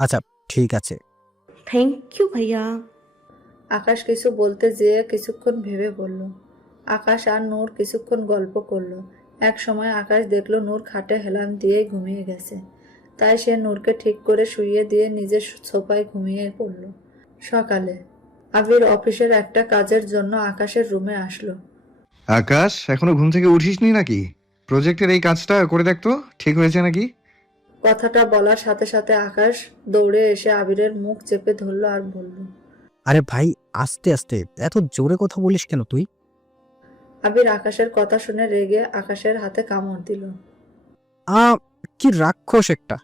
আচ্ছা, ঠিক আছে। থ্যাংক ইউ ভাইয়া। আকাশ কিছু বলতে যেয়ে কিছুক্ষণ ভেবে বলল। আকাশ আর নূর কিছুক্ষণ গল্প করলো। এক সময় আকাশ দেখলো নূর খাটে হেলান দিয়েই ঘুমিয়ে গেছে। তাই সে নূরকে ঠিক করে শুইয়ে দিয়ে নিজের সোফায় ঘুমিয়ে পড়ল। সকালে আবির অফিসের একটা কাজের জন্য আকাশের রুমে আসলো। আকাশ, এখনো ঘুম থেকে উঠিসনি নাকি? প্রজেক্টের এই কাজটা করে দেখতো, ঠিক হয়েছে নাকি? কথাটা বলার সাথে সাথে আকাশ দৌড়ে এসে আবিরের মুখ চেপে ধরল আর বলল। আরে ভাই, আস্তে আস্তে, এত জোরে কথা বলিস কেন তুই? আবির আকাশের কথা শুনে রেগে আকাশের হাতে কামড় দিল। আ কি রাক্ষস একটা!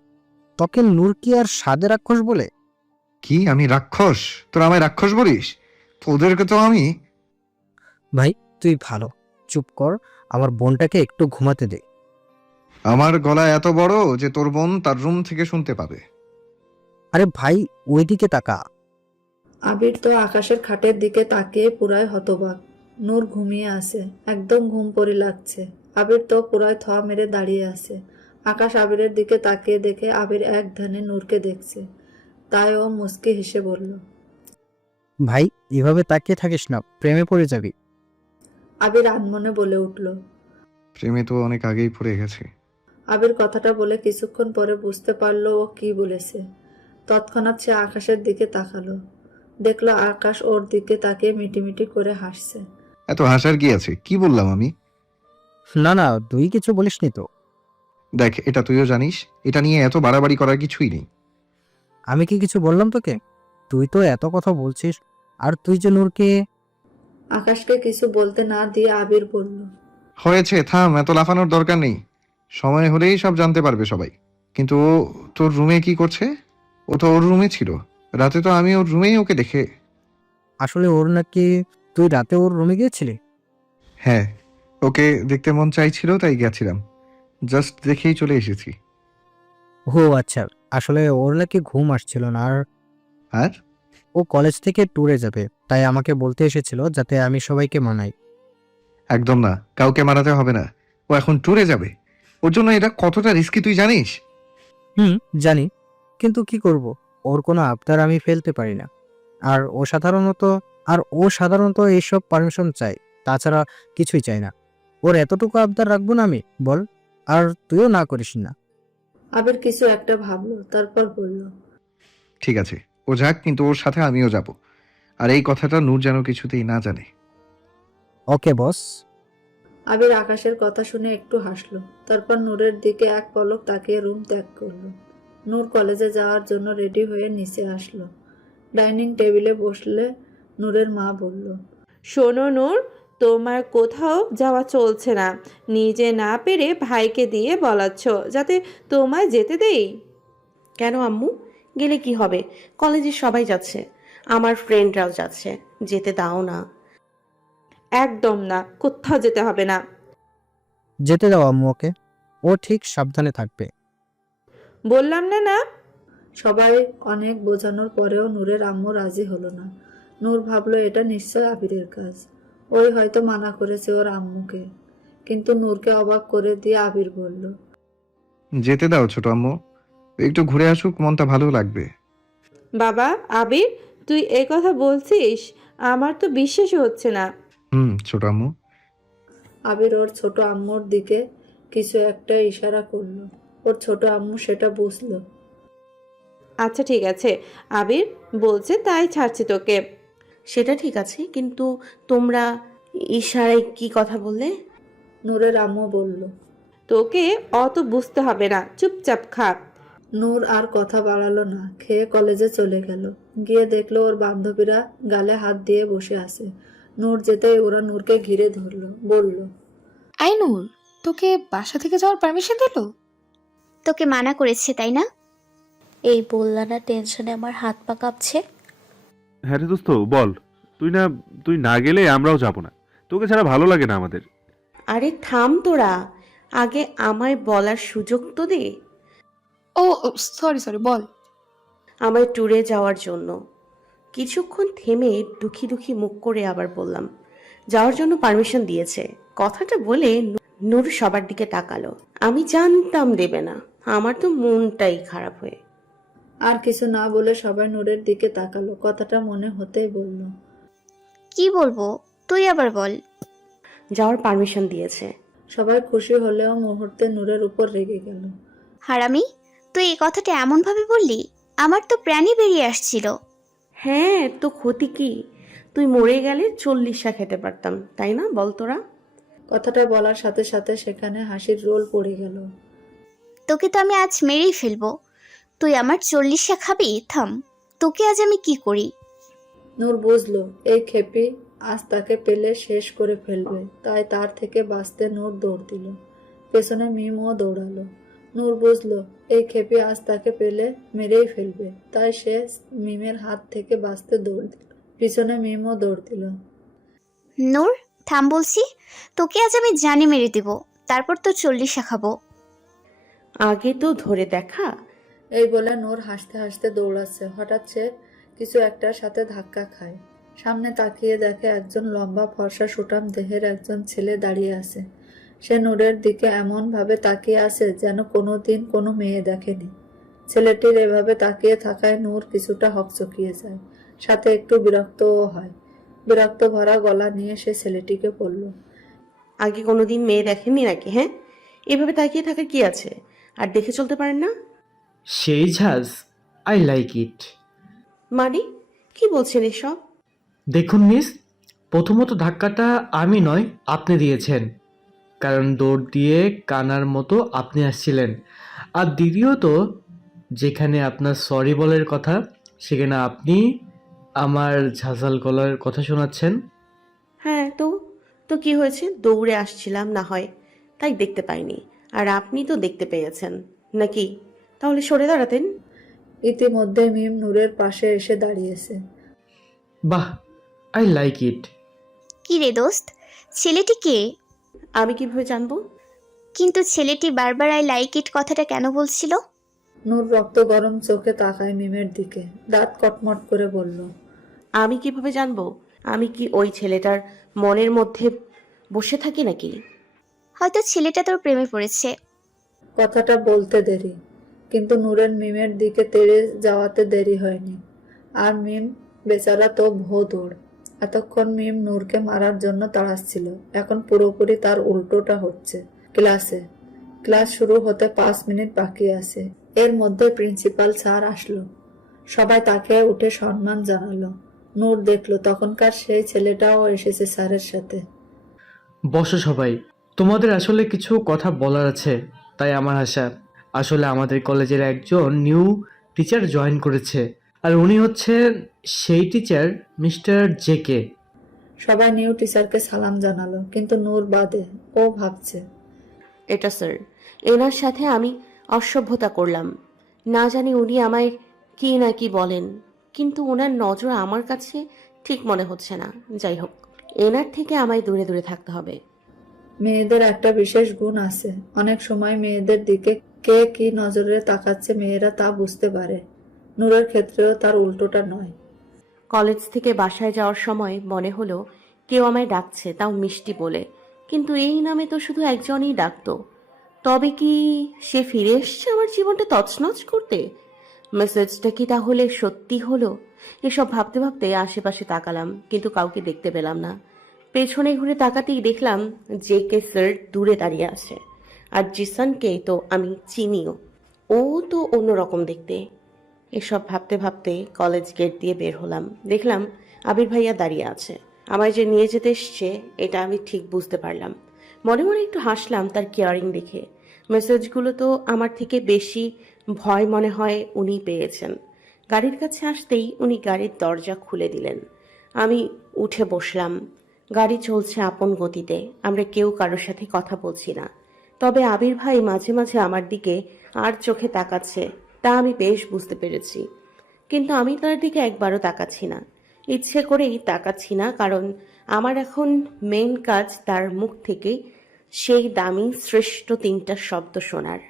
তোকে নূর কি আর সাদে রাক্ষস বলে? কি, আমি রাক্ষস? তোরা আমায় রাক্ষস বলিস? তোদেরকে তো আমি... ভাই, তুই ভালো, চুপ কর, আমার বোনটাকে একটু ঘুমাতে দে। আমার গলা এত বড় যে তোর বোন তার রুম থেকে শুনতে পাবে। আরে ভাই, ওইদিকে তাকা। আবির তো আকাশের খাটের দিকে তাকিয়ে পুরাই হতবাক। নূর ঘুমিয়ে আছে, একদম ঘুম পড়ি লাগছে। আবির তো পুরাই থ মেরে দাঁড়িয়ে আছে। আকাশ আবিরের দিকে তাকিয়ে দেখে আবির এক ধ্যানে নূরকে দেখছে। তাই ও মুচকি হেসে বলল। ভাই, এভাবে তাকিয়ে থাকিস না, প্রেমে পড়ে যাবি। আবির আনমনে বলে উঠল। প্রেমে তো অনেক আগেই পড়ে গেছে। আবির কথাটা বলে কিছুক্ষণ পরে বুঝতে পারলো ও কি বলেছে। তৎক্ষণাৎ সে আকাশের দিকে তাকালো। দেখলো আকাশ ওর দিকে তাকিয়ে মিটিমিটি করে হাসছে। এত হাসার কি আছে? কি বললাম আমি? না না, তুই কিছু বলিসনি তো। দেখ, এটা তুইও জানিস, এটা নিয়ে এত বাড়াবাড়ি করার কিছুই নেই। আমি কি কিছু বললাম তোকে? তুই তো এত কথা বলছিস, আর তুই যে নূরকে... আকাশকে কিছু বলতে না দিয়ে আবির বলল। হয়েছে, থাম, এত লাফানোর দরকার নেই। সময় হলেই সব জানতে পারবে সবাই। কিন্তু ও তোর রুমে কি করছে? ও তো ওর রুমে ছিল। রাতে তো আমি ওর রুমেই ওকে দেখে... আসলে ওর নাকি... তুই রাতে ওর রুমে গিয়েছিলি? হ্যাঁ, ওকে দেখতে মন চাইছিল তাই গেছিলাম। জাস্ট দেখেই চলে এসেছি। ও আচ্ছা, আসলে ওর নাকি ঘুম আসছিল না, আর আর ও কলেজ থেকে ট্যুরে যাবে, তাই আমাকে বলতে এসেছিল যাতে আমি সবাইকে মানাই। একদম না, কাউকে মারাতে হবে না। ও এখন ট্যুরে যাবে। ওর জন্য এটা কতটা রিস্কি তুই জানিস? হুম, জানি, কিন্তু কি করব, ওর কোনো আবদার আমি ফেলতে পারি না। আর ও সাধারণত এইসব পারমিশন চাই, তাছাড়া কিছুই চাই না। ওর এতটুকু আবদার রাখবো না আমি, বল? আর তুইও না করিস না। আবির কিছু একটা ভাবলো, তারপর বলল। ঠিক আছে, ও যাক, কিন্তু ওর সাথে আমিও যাব। আর এই কথাটা নূর যেন কিছুতেই না জানে। ওকে বস। আবির আকাশের কথা শুনে একটু হাসলো, তারপর নূরের দিকে এক পলক তাকিয়ে রুম ত্যাগ করলো। নূর কলেজে যাওয়ার জন্য রেডি হয়ে নিচে আসলো। ডাইনিং টেবিলে বসলে নূরের মা বলল। শোনো নূর, তোমার কোথাও যাওয়া চলছে না। নিজে না পেরে ভাইকে দিয়ে বলাচ্ছ যাতে তোমায় যেতে দেই। কেন আম্মু? গেলে কি হবে? কলেজে সবাই যাচ্ছে, আমার ফ্রেন্ডরাও যাচ্ছে, যেতে দাও না। একদম না, কোথাও যেতে হবে না। যেতে দাও আম্মু ওকে, ও ঠিক সাবধানে থাকবে। বললাম না না। সবাই অনেক বোঝানোর পরেও নূরের আম্মু রাজি হলো না। নূর ভাবলো এটা নিশ্চয় আবিরের কাজ। ওই হয়তো মানা করেছে ওর আম্মুকে। কিন্তু নূরকে অবাক করে দিয়ে আবির বলল। যেতে দাও ছোট আম্মু, একটু ঘুরে আসুক, মনটা ভালো লাগবে। বাবা, আবির, তুই এই কথা বলছিস? আমার তো বিশ্বাসই হচ্ছে না। ছোট আম্মু। আবির ওর ছোট আম্মুর দিকে কিছু একটা ইশারা করলো। ওর ছোট আম্মু সেটা বুঝলো। আচ্ছা ঠিক আছে, আবির বলছে তাই ছাড়ছি তোকে। সেটা ঠিক আছে, কিন্তু তোমরা ইশারায় কি কথা বললে? নূরের আম্মু বলল। তোকে অত বুঝতে হবে না, চুপচাপ খা। নূর আর কথা বাড়ালো না, খেয়ে কলেজে চলে গেল। গিয়ে দেখলো ওর বান্ধবীরা গালে হাত দিয়ে বসে আছে। নূর যেতেই ওরা নূরকে ঘিরে ধরলো, বলল। আইনুর, তোকে বাসা থেকে যাওয়ার পারমিশন দিল? তোকে মানা করেছে তাই না? এই বললা না, টেনশনে আমার হাত পা কাঁপছে। হ্যাঁ রে দোস্ত, বল। তুই না গেলে আমরাও যাব না। তোকে ছাড়া ভালো লাগে না আমাদের। আরে থাম তোরা, আগে আমায় বলার সুযোগ তো দে। ও সরি সরি, বল। আমায় ট্যুরে যাওয়ার জন্য। কিছুক্ষণ থেমে দুঃখী দুঃখী মুখ করে আবার বললাম, যাওয়ার জন্য পারমিশন দিয়েছে। কথাটা বলে নূর সবার দিকে তাকালো। আমি জানতাম দেবে না, আমার তো মনটাই খারাপ হয়ে। আর কিছু না বলে সবাই নূরের দিকে তাকালো। কথাটা মনে হতেই বলল, কি বলবো, তুই আবার বল। যাওয়ার পারমিশন দিয়েছে। সবাই খুশি হলেও মুহূর্তে নূরের উপর রেগে গেল। হারামি, তুই এই কথাটা এমন ভাবে বললি, আমার তো প্রাণই বেরিয়ে আসছিল। হ্যাঁ, তো ক্ষতি কি? তুই মরে গেলে 40 খেতে পারতাম, তাই না বল তোরা? কথাটা বলার সাথে সাথে সেখানে হাসির রোল পড়ে গেল। তোকে তো আমি আজ মেরেই ফেলবো। তুই আমার 40 খাবি? থাম, তোকে আজ আমি কি করি। নূর বুঝলো এই খেপি আজ তাকে পেলে শেষ করে ফেলবে, তাই তার থেকে বাঁচতে নূর দৌড় দিল। পেছনে মিমও দৌড়ালো। নূর বুঝলো এই খেপি আজ তাকে পেলে মেরেই ফেলবে, তাই সে মিমের হাত থেকে বাঁচতে দৌড় দিল। পিছনে মিমও দৌড় দিল। নূর, থাম বলছি। তোকে আজ আমি জানে মেরে দিব, তারপর তো 40 খাবো। আগে তো ধরে দেখা। এই বলে নূর হাসতে হাসতে দৌড়াচ্ছে। হঠাৎ সে কিছু একটার সাথে ধাক্কা খায়। সামনে তাকিয়ে দেখে একজন লম্বা ফর্সা সুঠাম দেহের একজন ছেলে দাঁড়িয়ে আছে। সে নূরের দিকে এমন ভাবে তাকিয়ে আছে যেন কোনোদিন কোনো মেয়ে দেখেনি। ছেলেটির এভাবে তাকিয়ে থাকায় নূর কিছুটা হকচকিয়ে যায়, সাথে একটু বিরক্তও হয়। বিরক্ত ভরা গলা নিয়ে সে ছেলেটিকে বলল, আগে কোনোদিন মেয়ে দেখেননি নাকি? হ্যাঁ, এভাবে তাকিয়ে থাকার কি আছে? আর দেখে চলতে পারেন না? সেই ঝাঁজ, আই লাইক ইট। মানে কি বলছেন এসব? দেখুন মিস, প্রথমত ধাক্কাটা আমি নয় আপনি দিয়েছেন, কারণ দৌড় দিয়ে কানার মতো আপনি আসছিলেন। আর দ্বিতীয়ত, যেখানে আপনার সরি বলার কথা সেখানে আপনি আমার ঝাঁঝাল গলার কথা শোনাচ্ছেন। হ্যাঁ, তো তো কি হয়েছে? দৌড়ে আসছিলাম না হয়, তাই দেখতে পাইনি। আর আপনি তো দেখতে পেয়েছেন নাকি? তাহলে সরে দাঁড়াতেন। ইতিমধ্যে মিম নূরের পাশে এসে দাঁড়িয়েছে। বাহ, আই লাইক ইট। কি রে দোস্ত, ছেলেটি কে? আমি কিভাবে জানবো? কিন্তু ছেলেটি বারবার আই লাইক ইট কথাটা কেন বলছিল? নূর রক্ত গরম চোখে তাকায় মিমের দিকে, দাঁত কটমট করে বলল, আমি কিভাবে জানবো? আমি কি ওই ছেলেটার মনের মধ্যে বসে থাকি নাকি? হয়তো ছেলেটা তোর প্রেমে পড়েছে। কথাটা বলতে দেরি, কিন্তু নূরের মিমের দিকে তেড়ে যাওয়াতে দেরি হয়নি। আর মিম বেচারা তো ভো দৌড়। এতক্ষণ মিম নূরকে মারার জন্য তাড়াচ্ছিল, এখন পুরোপুরি তার উল্টোটা হচ্ছে। ক্লাস শুরু হতে 5 মিনিট বাকি আছে। এর মধ্যে প্রিন্সিপাল স্যার আসলো। সবাই তাকে উঠে সম্মান জানালো। নূর দেখলো তখনকার সেই ছেলেটাও এসেছে স্যারের সাথে। বসো সবাই, তোমাদের আসলে কিছু কথা বলার আছে, তাই আমার আশা। আসলে আমাদের কলেজের একজন নিউ টিচার জয়েন করেছে, আর উনি হচ্ছেন সেই টিচার মিস্টার জেকে। সবাই নিউ টিচারকে সালাম জানালো, কিন্তু নূর বাদে। ও ভাবছে, এটা স্যার, এনার সাথে আমি অসভ্যতা করলাম। না জানি উনি আমায় কি না কি বলেন, কিন্তু ওনার নজর আমার কাছে ঠিক মনে হচ্ছে না। যাই হোক, এনার থেকে আমায় দূরে দূরে থাকতে হবে। মেয়েদের একটা বিশেষ গুণ আছে, অনেক সময় মেয়েদের দিকে কে কি নজরে তাকাচ্ছে মেয়েরা তা বুঝতে পারে। নূরের ক্ষেত্রেও তার উল্টোটা নয়। কলেজ থেকে বাসায় যাওয়ার সময় মনে হলো কেউ আমায় ডাকছে, তাও মিষ্টি বলে, কিন্তু এই নামে তো শুধু একজনই ডাকতো। তবে কি সে ফিরে এসছে আমার জীবনটা তছনছ করতে? মেসেজটা কি তাহলে সত্যি হলো? এসব ভাবতে ভাবতে আশেপাশে তাকালাম, কিন্তু কাউকে দেখতে পেলাম না। পেছনে ঘুরে তাকাতেই দেখলাম জে কে স্যার দূরে দাঁড়িয়ে আছে, আর জিসানকে তো আমি চিনিও, ও তো অন্যরকম দেখতে। এসব ভাবতে ভাবতে কলেজ গেট দিয়ে বের হলাম, দেখলাম আবির ভাইয়া দাঁড়িয়ে আছে। আমায় যে নিয়ে যেতে এসছে এটা আমি ঠিক বুঝতে পারলাম। মনে মনে একটু হাসলাম তার কেয়ারিং দেখে। মেসেজগুলো তো আমার থেকে বেশি ভয় মনে হয় উনি পেয়েছেন। গাড়ির কাছে আসতেই উনি গাড়ির দরজা খুলে দিলেন। আমি উঠে বসলাম। গাড়ি চলছে আপন গতিতে, আমরা কেউ কারোর সাথে কথা বলছি না। তবে আবির ভাই মাঝে মাঝে আমার দিকে আর চোখে তাকাচ্ছে, তা আমি বেশ বুঝতে পেরেছি। কিন্তু আমি তার দিকে একবারও তাকাচ্ছি না, ইচ্ছে করেই তাকাচ্ছি না, কারণ আমার এখন মেইন কাজ তার মুখ থেকে সেই দামি শ্রেষ্ঠ 3টা শব্দ শোনার।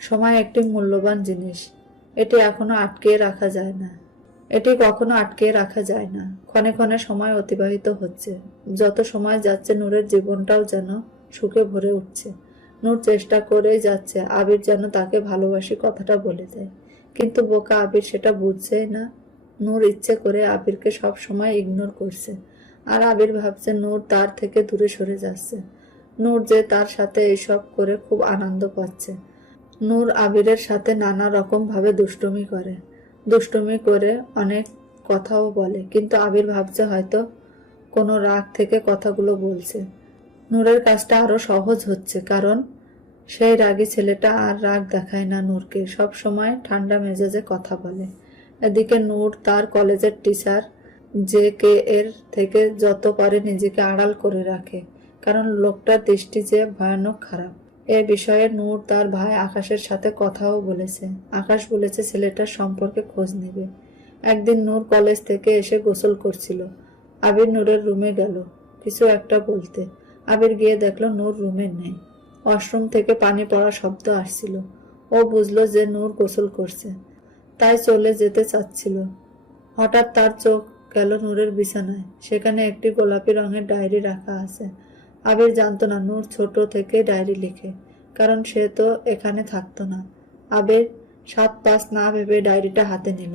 সময় একটি মূল্যবান জিনিস, এটি এখনো আটকে রাখা যায় না। এটি কখনো আটকে রাখা যায় না। ক্ষণে ক্ষণে সময় অতিবাহিত হচ্ছে। যত সময় যাচ্ছে নূরের জীবনটাও যেন সুখে ভরে উঠছে। নূর চেষ্টা করেই যাচ্ছে আবির যেন তাকে ভালোবাসি কথাটা বলে দেয়, কিন্তু বোকা আবির সেটা বুঝছেই না। নূর ইচ্ছে করে আবিরকে সব সময় ইগনোর করছে, আর আবির ভাবছে নূর তার থেকে দূরে সরে যাচ্ছে। নূর যে তার সাথে এইসব করে খুব আনন্দ পাচ্ছে। নূর আবিরের সাথে নানা রকম ভাবে দুষ্টুমি করে অনেক কথাও বলে, কিন্তু আবির ভাবছে হয়তো কোনো রাগ থেকে কথাগুলো বলছে। নূরের কাজটা আরো সহজ হচ্ছে, কারণ সেই রাগী ছেলেটা আর রাগ দেখায় না নূরকে, সব সময় ঠান্ডা মেজাজে কথা বলে। এদিকে নূর তার কলেজের টিচার যে কে এর থেকে যত পারে নিজেকে আড়াল করে রাখে, কারণ লোকটার দৃষ্টি যে ভয়ানক খারাপ। এ বিষয়ে নূর তার ভাই আকাশের সাথে কথাও বলেছে। আকাশ বলেছে ছেলেটার সম্পর্কে খোঁজ নেবে। একদিন নূর কলেজ থেকে এসে গোসল করছিল। আবির নূরের রুমে গেল কিছু একটা বলতে। আবির গিয়ে দেখলো নূর রুমে নেই। ওয়াশরুম থেকে পানি পড়ার শব্দ আসছিল। ও বুঝলো যে নূর গোসল করছে, তাই চলে যেতে চাচ্ছিল। হঠাৎ তার চোখ গেল নূরের বিছানায়। সেখানে একটি গোলাপি রঙের ডায়েরি রাখা আছে। আবির জানতো না নূর ছোট থেকে ডায়েরি লিখে, কারণ সে তো এখানে থাকতো না। আবির 7-5 না ভেবে ডায়েরিটা হাতে নিল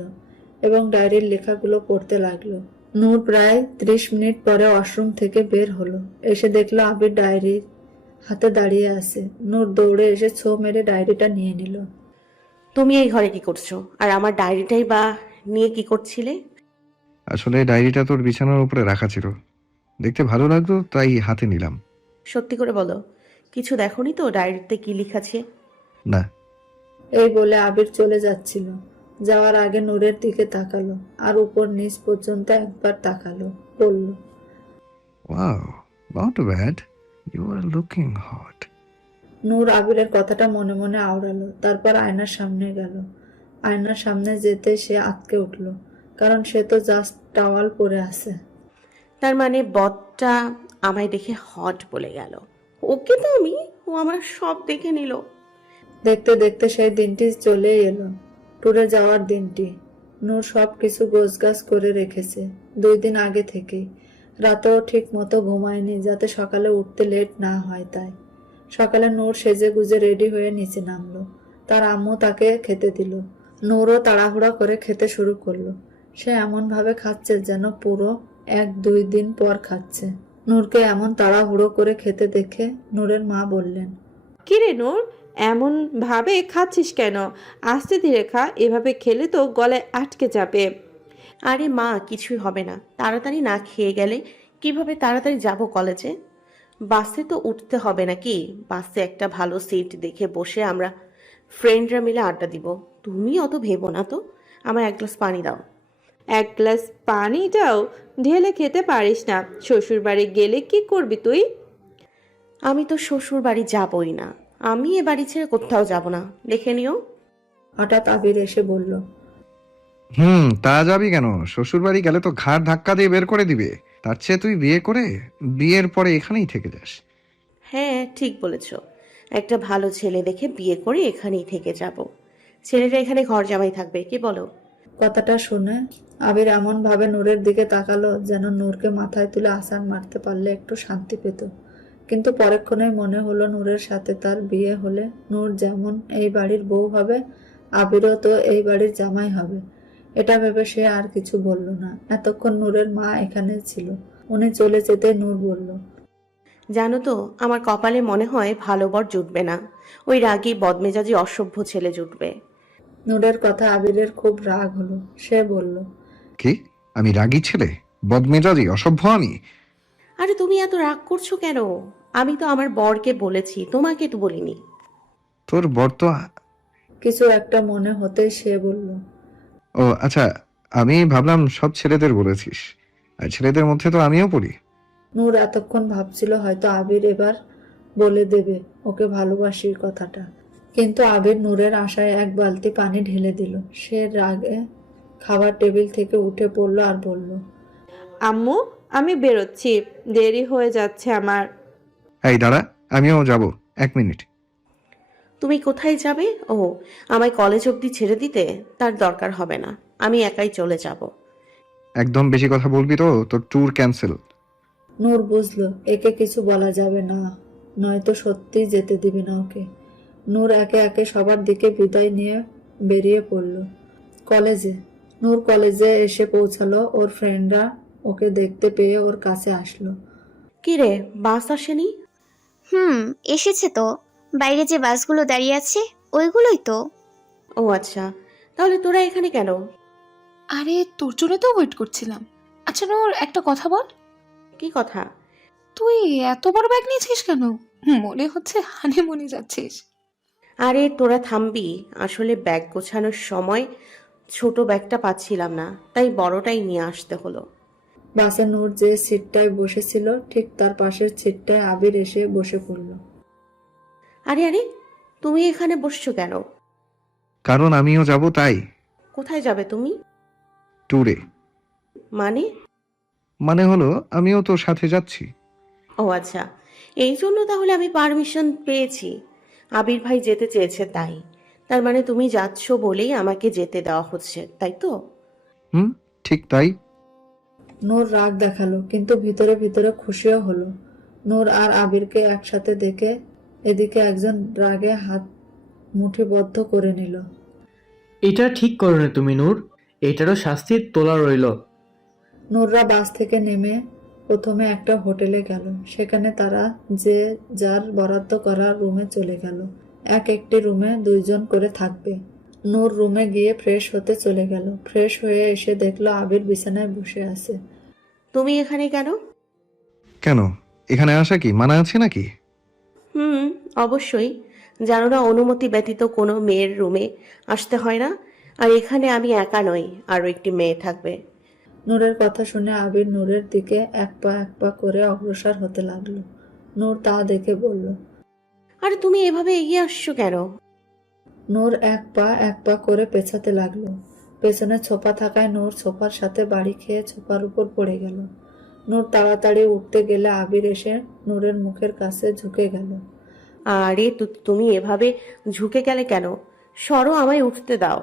এবং ডায়েরির লেখাগুলো পড়তে লাগলো। নূর প্রায় 30 মিনিট পরে ওয়াশরুম থেকে বের হলো। এসে দেখলো আবির ডায়েরির হাতে দাঁড়িয়ে আছে। নূর দৌড়ে এসে ছো মেরে ডায়েরিটা নিয়ে নিল। তুমি এই ঘরে কি করছো? আর আমার ডায়েরিটাই বা নিয়ে কি করছিলে? আসলে ডায়েরিটা তোর বিছানার উপরে রাখা ছিল, দেখতে ভালো লাগতো তাই হাতে নিলাম। সত্যি করে বলো, কিছু দেখোনি তো ডায়েরিতে কি লিখাছে? না। এই বলে আবির চলে যাচ্ছিল। যাওয়ার আগে নূরের দিকে তাকালো, আর উপর নিচ পর্যন্ত একবার তাকালো। বলল, wow, not bad, you are looking hot. Noor আবিরের কথাটা মনে মনে আওড়ালো। তারপর আয়নার সামনে গেল। আয়নার সামনে যেতে সে আটকে উঠল, কারণ সে তো জাস্ট টাওয়াল পরে আছে। তার মানে বদটা আমায় দেখে হট বলে গেল। ওকে তো ও আমার সব দেখে নিল। দেখতে দেখতে সেই দিনটি চলেই এলো, ট্যুরে যাওয়ার দিনটি। নূর সব কিছু গোছগাছ করে রেখেছে 2 দিন আগে থেকেই। রাতেও ঠিক মতো ঘুমায়নি, যাতে সকালে উঠতে লেট না হয়। তাই সকালে নূর সেজে গুজে রেডি হয়ে নিচে নামলো। তার আম্মু তাকে খেতে দিল। নূরও তাড়াহুড়া করে খেতে শুরু করলো। সে এমন ভাবে খাচ্ছে যেন পুরো 1-2 দিন পর খাচ্ছে। নূরকে এমন তাড়াহুড়ো করে খেতে দেখে নূরের মা বললেন, কিরে নূর, এমন ভাবে খাচ্ছিস কেন? আস্তে ধীরে খা, এভাবে খেলে তো গলায় আটকে যাবে। আরে মা, কিছুই হবে না। তাড়াতাড়ি না খেয়ে গেলে কিভাবে তাড়াতাড়ি যাব কলেজে? বাসে তো উঠতে হবে নাকি? বাসে একটা ভালো সিট দেখে বসে আমরা ফ্রেন্ডরা মিলে আড্ডা দিব। তুমি অত ভেবো না তো। আমার 1 গ্লাস পানি দাও। 1 গ্লাস পানিটাও ঢেলে খেতে পারিস না? শ্বশুর বাড়ি গেলে কি করবি তুই? আমি তো শ্বশুর বাড়ি যাবই না। আমি এ বাড়ি ছেড়ে কোথাও যাব না, দেখে নিও। হঠাৎ আবির এসে বলল, তা যাবি কেন? শ্বশুর বাড়ি গেলে তো ঘাড় ধাক্কা দিয়ে বের করে দিবে। তার চেয়ে তুই বিয়ে করে বিয়ের পরে এখানেই থেকে যাস। হ্যাঁ, ঠিক বলেছ। একটা ভালো ছেলে দেখে বিয়ে করে এখানেই থেকে যাব। ছেলেটা এখানে ঘর জামাই থাকবে, কি বলো? কথাটা শুনে আবির এমন ভাবে নূরের দিকে তাকালো যেন নূরকে মাথায় তুলে আছাড় মারতে পারলে একটু শান্তি পেত। কিন্তু পরক্ষণেই মনে হলো নূরের সাথে তার বিয়ে হলে নূর যেমন এই বাড়ির বউ হবে, আবিরও তো এই বাড়ির জামাই হবে। এটা ভেবে সে আর কিছু বলল না। এতক্ষণ নূরের মা এখানে ছিল। উনি চলে যেতে নূর বলল, জানো তো, আমার কপালে মনে হয় ভালো বর জুটবে না। ওই রাগী বদমেজাজি অসভ্য ছেলে জুটবে। নূরের কথা আবিরের খুব রাগ হলো। সে বলল, কি? আমি রাগী ছেলে, বদমেজাজি, অসভ্য আমি? আরে তুমি এত রাগ করছো কেন? আমি তো আমার বরকে বলেছি, তোমাকে তো বলিনি। তোর বর তো... কিছু একটা মনে হতেই সে বলল, ও আচ্ছা, আমি ভাবলাম সব ছেলেদের বলেছিস, আর ছেলেদের মধ্যে তো আমিও পড়ি। নূর এতক্ষণ ভাবছিল হয়তো আবির এবার বলে দেবে ওকে ভালোবাসির কথাটা, কিন্তু আবির নূরের আশায় 1 বালতি পানি ঢেলে দিল। সে রাগে খাবার টেবিল থেকে উঠে পড়ল আর বলল, আম্মু, আমি বেরোচ্ছি, দেরি হয়ে যাচ্ছে আমার। এই দাঁড়া, আমিও যাব, 1 মিনিট। তুমি কোথায় যাবে? ও, আমায় কলেজ অবধি ছেড়ে দিতে? তার দরকার হবে না, আমি একাই চলে যাব। একদম বেশি কথা বলবি তো তোর ট্যুর ক্যান্সেল। নূর বুঝলো একে কিছু বলা যাবে না, নয়তো সত্যি যেতে দিবে না ওকে। নূর একে একে সবার দিকে বিদায় নিয়ে বেরিয়ে পড়ল কলেজে। নূর কলেজে এসে পৌঁছালো। ওর ফ্রেন্ডরা ওকে দেখতে পেয়ে ওর কাছে আসলো। কি রে, বাস আসেনি? এসেছে তো। বাইরে যে বাসগুলো দাঁড়িয়ে আছে ওইগুলোই তো। ও আচ্ছা, তাহলে তোরা এখানে কেন? আরে তোর জন্য তো ওয়েট করছিলাম। আচ্ছা নূর, একটা কথা বল, কি কথা? তুই এত বড় ব্যাগ নিয়েছিস কেন? মনে হচ্ছে হানিমুনে যাচ্ছিস। আরে তোরা থামবি, আসলে ব্যাগ গোছানোর সময় ছোট ব্যাগটা পাচ্ছিলাম না, তাই বড়টাই নিয়ে আসতে হলো। বাসে নূর যে সিটটায় বসেছিল ঠিক তার পাশের সিটটায় আবির এসে বসে পড়ল। আরে আরে, তুমি এখানে বসছো কেন? কারণ আমিও যাব তাই। কোথায় যাবে তুমি? ট্যুরে। মানে? মানে হলো আমিও তোর সাথে যাচ্ছি। ও আচ্ছা, এই জন্য তাহলে আমি পারমিশন পেয়েছি। আবির ভাই যেতে চেয়েছে তাই। তার মানে তুমি যাচ্ছ বলেই আমাকে যেতে দেওয়া হচ্ছে, তাই তো? হুম, ঠিক তাই। নূর রাগ দেখালো, কিন্তু ভিতরে ভিতরে খুশিও হলো। নূর আর আবিরকে একসাথে দেখে এদিকে একজন রাগে হাত মুঠিবদ্ধ করে নিল। এটা ঠিক করো না তুমি নূর, এটারও শাস্তি তোলা রইল। নূররা বাস থেকে নেমে প্রথমে একটা হোটেলে গেল। সেখানে তারা যে যার বরাদ্দ করা রুমে চলে গেল। একটি রুমে 2 জন করে থাকবে। নূর রুমে গিয়ে ফ্রেশ হতে চলে গেল। ফ্রেশ হয়ে এসে দেখলো আবির বিছানায় বসে আছে। তুমি এখানে কেন? কেন, এখানে আসা কি মানা আছে নাকি? হুম, অবশ্যই। জানো না, অনুমতি ব্যতীত কোনো মেয়ের রুমে আসতে হয় না। আর এখানে আমি একা নই, আরও একটি মেয়ে থাকবে। নূরের কথা শুনে আবির নূরের দিকে এক পা করে অগ্রসর হতে লাগলো। নূর তা দেখে বলল। আরে তুমি এভাবে এগিয়ে আসছো কেন? নূর এক পা করে পেছাতে লাগলো। পেছনে ছোপা থাকায় নূর ছোপার সাথে বাড়ি খেয়ে ছোপার উপর পড়ে গেল। নূর তাড়াতাড়ি উঠতে গেলে আবির এসে নূরের মুখের কাছে ঝুঁকে গেল। আরে তুমি এভাবে ঝুঁকে গেলে কেন? সরো, আমায় উঠতে দাও।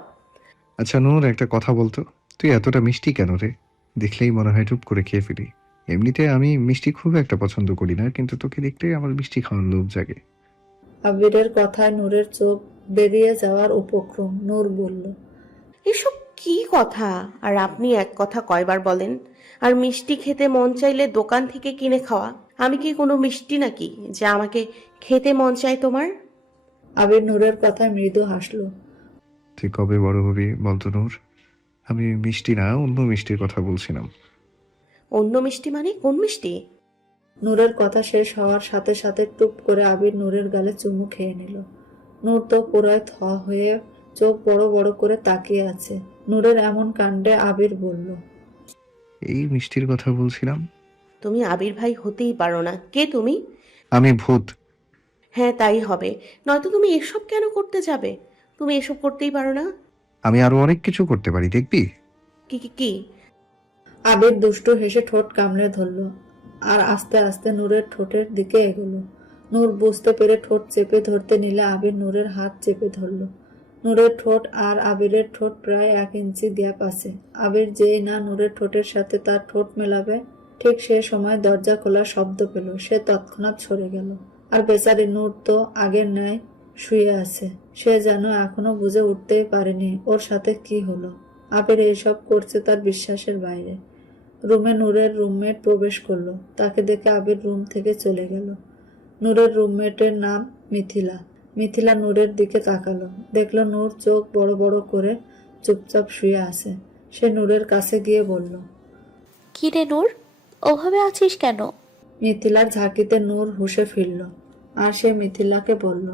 আচ্ছা নূর, একটা কথা বলতো, তুই এতটা মিষ্টি কেন রে? দেখলেই মনে হয় টুপ করে খেয়ে ফেলি। এমনিতে আমি মিষ্টি খুব একটা পছন্দ করি না, কিন্তু তোকে দেখলেই আমার মিষ্টি খাওয়ার লোভ জাগে। আবিরের কথায় নূরের চোখ বেরিয়ে যাওয়ার উপক্রম। নূর বলল। এসব কি কথা? আর আপনি এক কথা কয়বার বলেন? আর মিষ্টি খেতে মন চাইলে দোকান থেকে কিনে খাওয়া। আমি কি কোনো মিষ্টি নাকি যে আমাকে খেতে মন চায় তোমার? আবির নূরের কথায় মৃদু হাসলো। তুই কবে বড় হবি বলতো নূর? আমি মিষ্টি না, অন্য মিষ্টির কথা বলছিলাম। অন্য মিষ্টি মানে কোন মিষ্টি? নূরের কথা শেষ হওয়ার সাথে সাথে টুপ করে আবির নূরের গালে চুমু খেয়ে নিল। নূর তো পুরাই থ হয়ে চোখ বড় বড় করে তাকিয়ে আছে। নূরের এমন কাণ্ডে আবির বলল। এই মিষ্টির কথা বলছিলাম। তুমি আবির ভাই হতেই পারো না। কে তুমি? আমি ভূত। হ্যাঁ, তাই হবে। নয়তো তুমি এসব কেন করতে যাবে? তুমি এসব করতেই পারো না। আমি আরো অনেক কিছু করতে পারি, দেখবি। কি কি কি? আবির দুষ্টু হেসে ঠোঁট কামড়ে ধরল আর আস্তে আস্তে নূরের ঠোঁটের দিকে এগোলো। নূর বুঝতে পেরে ঠোঁট চেপে ধরতে নিলে আবির নূরের হাত চেপে ধরল। নূরের ঠোঁট আর আবিরের ঠোঁট প্রায় 1 ইঞ্চি গ্যাপ আছে। আবির যেই না নূরের ঠোঁটের সাথে তার ঠোঁট মেলাবে, ঠিক সে সময় দরজা খোলার শব্দ পেল। সে তৎক্ষণাৎ সরে গেল। আর বেচারি নূর তো আগের ন্যায় শুয়ে আছে। সে যেন এখনো বুঝে উঠতেই পারেনি ওর সাথে কি হলো। আবির এইসব করছে তার বিশ্বাসের বাইরে। রুমে নূরের রুমমেট প্রবেশ করলো। তাকে দেখে আবির রুম থেকে চলে গেল। নূরের রুমমেটের নাম মিথিলা। মিথিলা নূরের দিকে তাকালো। দেখলো নূর চোখ বড় বড় করে চুপচাপ শুয়ে আছে। সে নূরের কাছে গিয়ে বলল। কি রে নূর, ওভাবে আছিস কেন? মিথিলার ঝাঁকিতে নূর হুঁশে ফিরল আর সে মিথিলাকে বলল।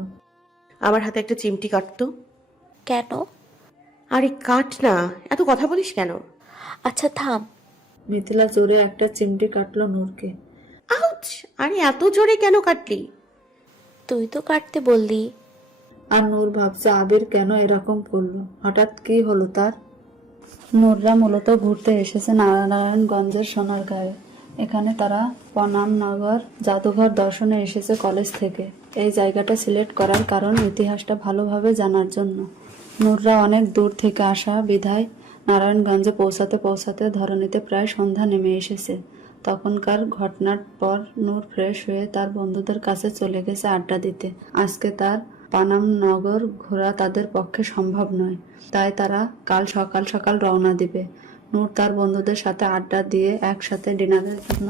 আমার হাতে একটা চিমটি কাটতো। কেন? আরে কাট না, এত কথা বলিস কেন? আচ্ছা থাম। মিথিলা জোরে একটা চিমটি কাটলো নূরকে। আউচ! আরে এত জোরে কেন কাটলি? তুই তো কাটতে বললি। আর নূর ভাবছে আবির কেন এরকম করলো, হঠাৎ কি হলো তার। নূররা মূলত ঘুরতে এসেছে নারায়ণগঞ্জের সোনারগাঁয়ে। এখানে তারা প্রণামনগর জাদুঘর দর্শনে এসেছে কলেজ থেকে। এই জায়গাটা সিলেক্ট করার কারণ ইতিহাসটা ভালোভাবে জানার জন্য। নূররা অনেক দূর থেকে আসা বিধায় নারায়ণগঞ্জে পৌঁছাতে পৌঁছাতে ধরণীতে প্রায় সন্ধ্যা নেমে এসেছে। তখনকার ঘটনার পর নূর ফ্রেশ হয়ে তার বন্ধুদের কাছে চলে গেছে আড্ডা দিতে। আজকে তার পানাম নগর ঘোরা তাদের পক্ষে সম্ভব নয়, তাই তারা কাল সকাল সকাল রওনা দিবে। নূর তার বন্ধুদের সাথে আড্ডা দিয়ে একসাথে ডিনারের জন্য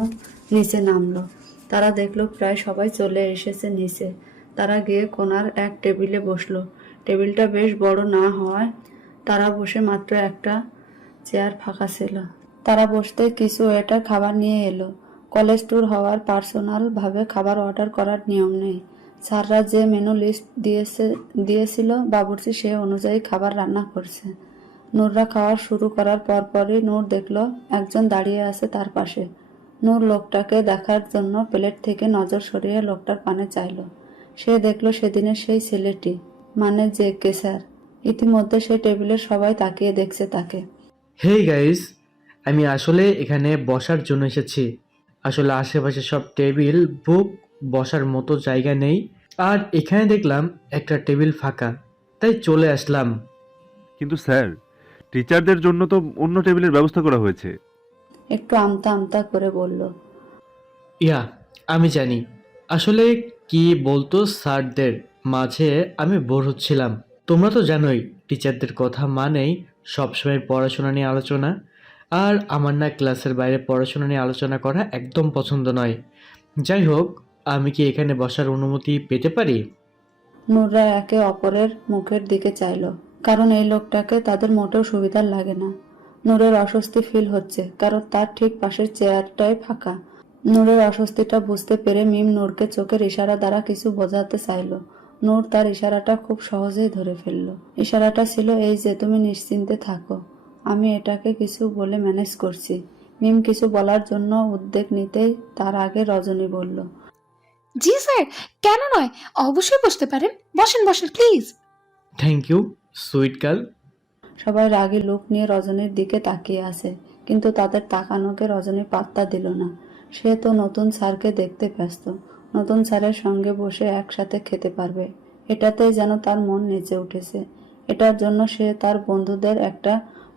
নিচে নামলো। তারা দেখলো প্রায় সবাই চলে এসেছে নিচে। তারা গিয়ে কোনার এক টেবিলে বসলো। টেবিলটা বেশ বড় না হওয়ায় তারা বসে মাত্র একটা চেয়ার ফাঁকা ছিল। তারা বসতে কিছু ওয়েটার খাবার নিয়ে এলো। কলেজ ট্যুর হওয়ার পার্সোনাল ভাবে খাবার অর্ডার করার নিয়ম নেই। স্যাররা যে মেনু লিস্ট দিয়েছিল বাবুর্চি সে অনুযায়ী খাবার রান্না করছে। নূররা খাওয়া শুরু করার পরপরই নূর দেখলো একজন দাঁড়িয়ে আছে তার পাশে। নূর লোকটাকে দেখার জন্য প্লেট থেকে নজর সরিয়ে লোকটার পানে চাইলো। সে দেখলো সেদিনের সেই ছেলেটি, মানে যে কে স্যার। ইতিমধ্যে সে টেবিলের সবাই তাকিয়ে দেখছে তাকে। হেই গাইস, আমি আসলে এখানে বসার জন্য এসেছি। আসলে আশেপাশে সব টেবিল বুক, বসার মতো জায়গা নেই। আর এখানে দেখলাম একটা টেবিল ফাঁকা, তাই চলে আসলাম। কিন্তু স্যার, টিচারদের জন্য তো অন্য টেবিলের ব্যবস্থা করা হয়েছে। একটু আমতা আমতা করে বলল। ইয়া, আমি জানি। আসলে কি বলতো, স্যারদের মাঝে আমি বোর হচ্ছিলাম। তোমরা তো জানোই টিচারদের কথা মানেই সবসময় পড়াশোনা নিয়ে আলোচনা। আর আমার না ক্লাসের বাইরে পড়াশোনা নিয়ে আলোচনা করা একদম পছন্দ নয়। যাই হোক, আমি কি এখানে বসার অনুমতি পেতে পারি? নূররা একে অপরের মুখের দিকে চাইলো, কারণ এই লোকটাকে তাদের মোটেও সুবিধার লাগে না। নূরের অস্বস্তি ফিল হচ্ছে, কারণ তার ঠিক পাশের চেয়ারটাই ফাঁকা। নূরের অস্বস্তিটা বুঝতে পেরে মিম নূরকে চোখের ইশারা দ্বারা কিছু বোঝাতে চাইলো। নূর তার ইশারাটা খুব সহজেই ধরে ফেললো। ইশারাটা ছিল এই যে, তুমি নিশ্চিন্তে থাকো, আমি এটাকে কিছু বলে ম্যানেজ করছি। মিম কিছু বলার জন্য উদ্যোগ নিতেই তার আগে রজনী বলল। জি স্যার, কেন নয়, অবশ্যই বসতে পারেন। বসেন বসেন please. Thank you, sweet girl. সবাই রাগী লুক নিয়ে রজনীর দিকে তাকিয়ে আছে, কিন্তু তাদের তাকানোকে রজনী পাত্তা দিল না। সে তো নতুন স্যারকে দেখতে ব্যস্ত। নতুন স্যারের সঙ্গে বসে একসাথে খেতে পারবে, এটাতেই যেন তার মন নেচে উঠেছে। এটার জন্য সে তার বন্ধুদের একটা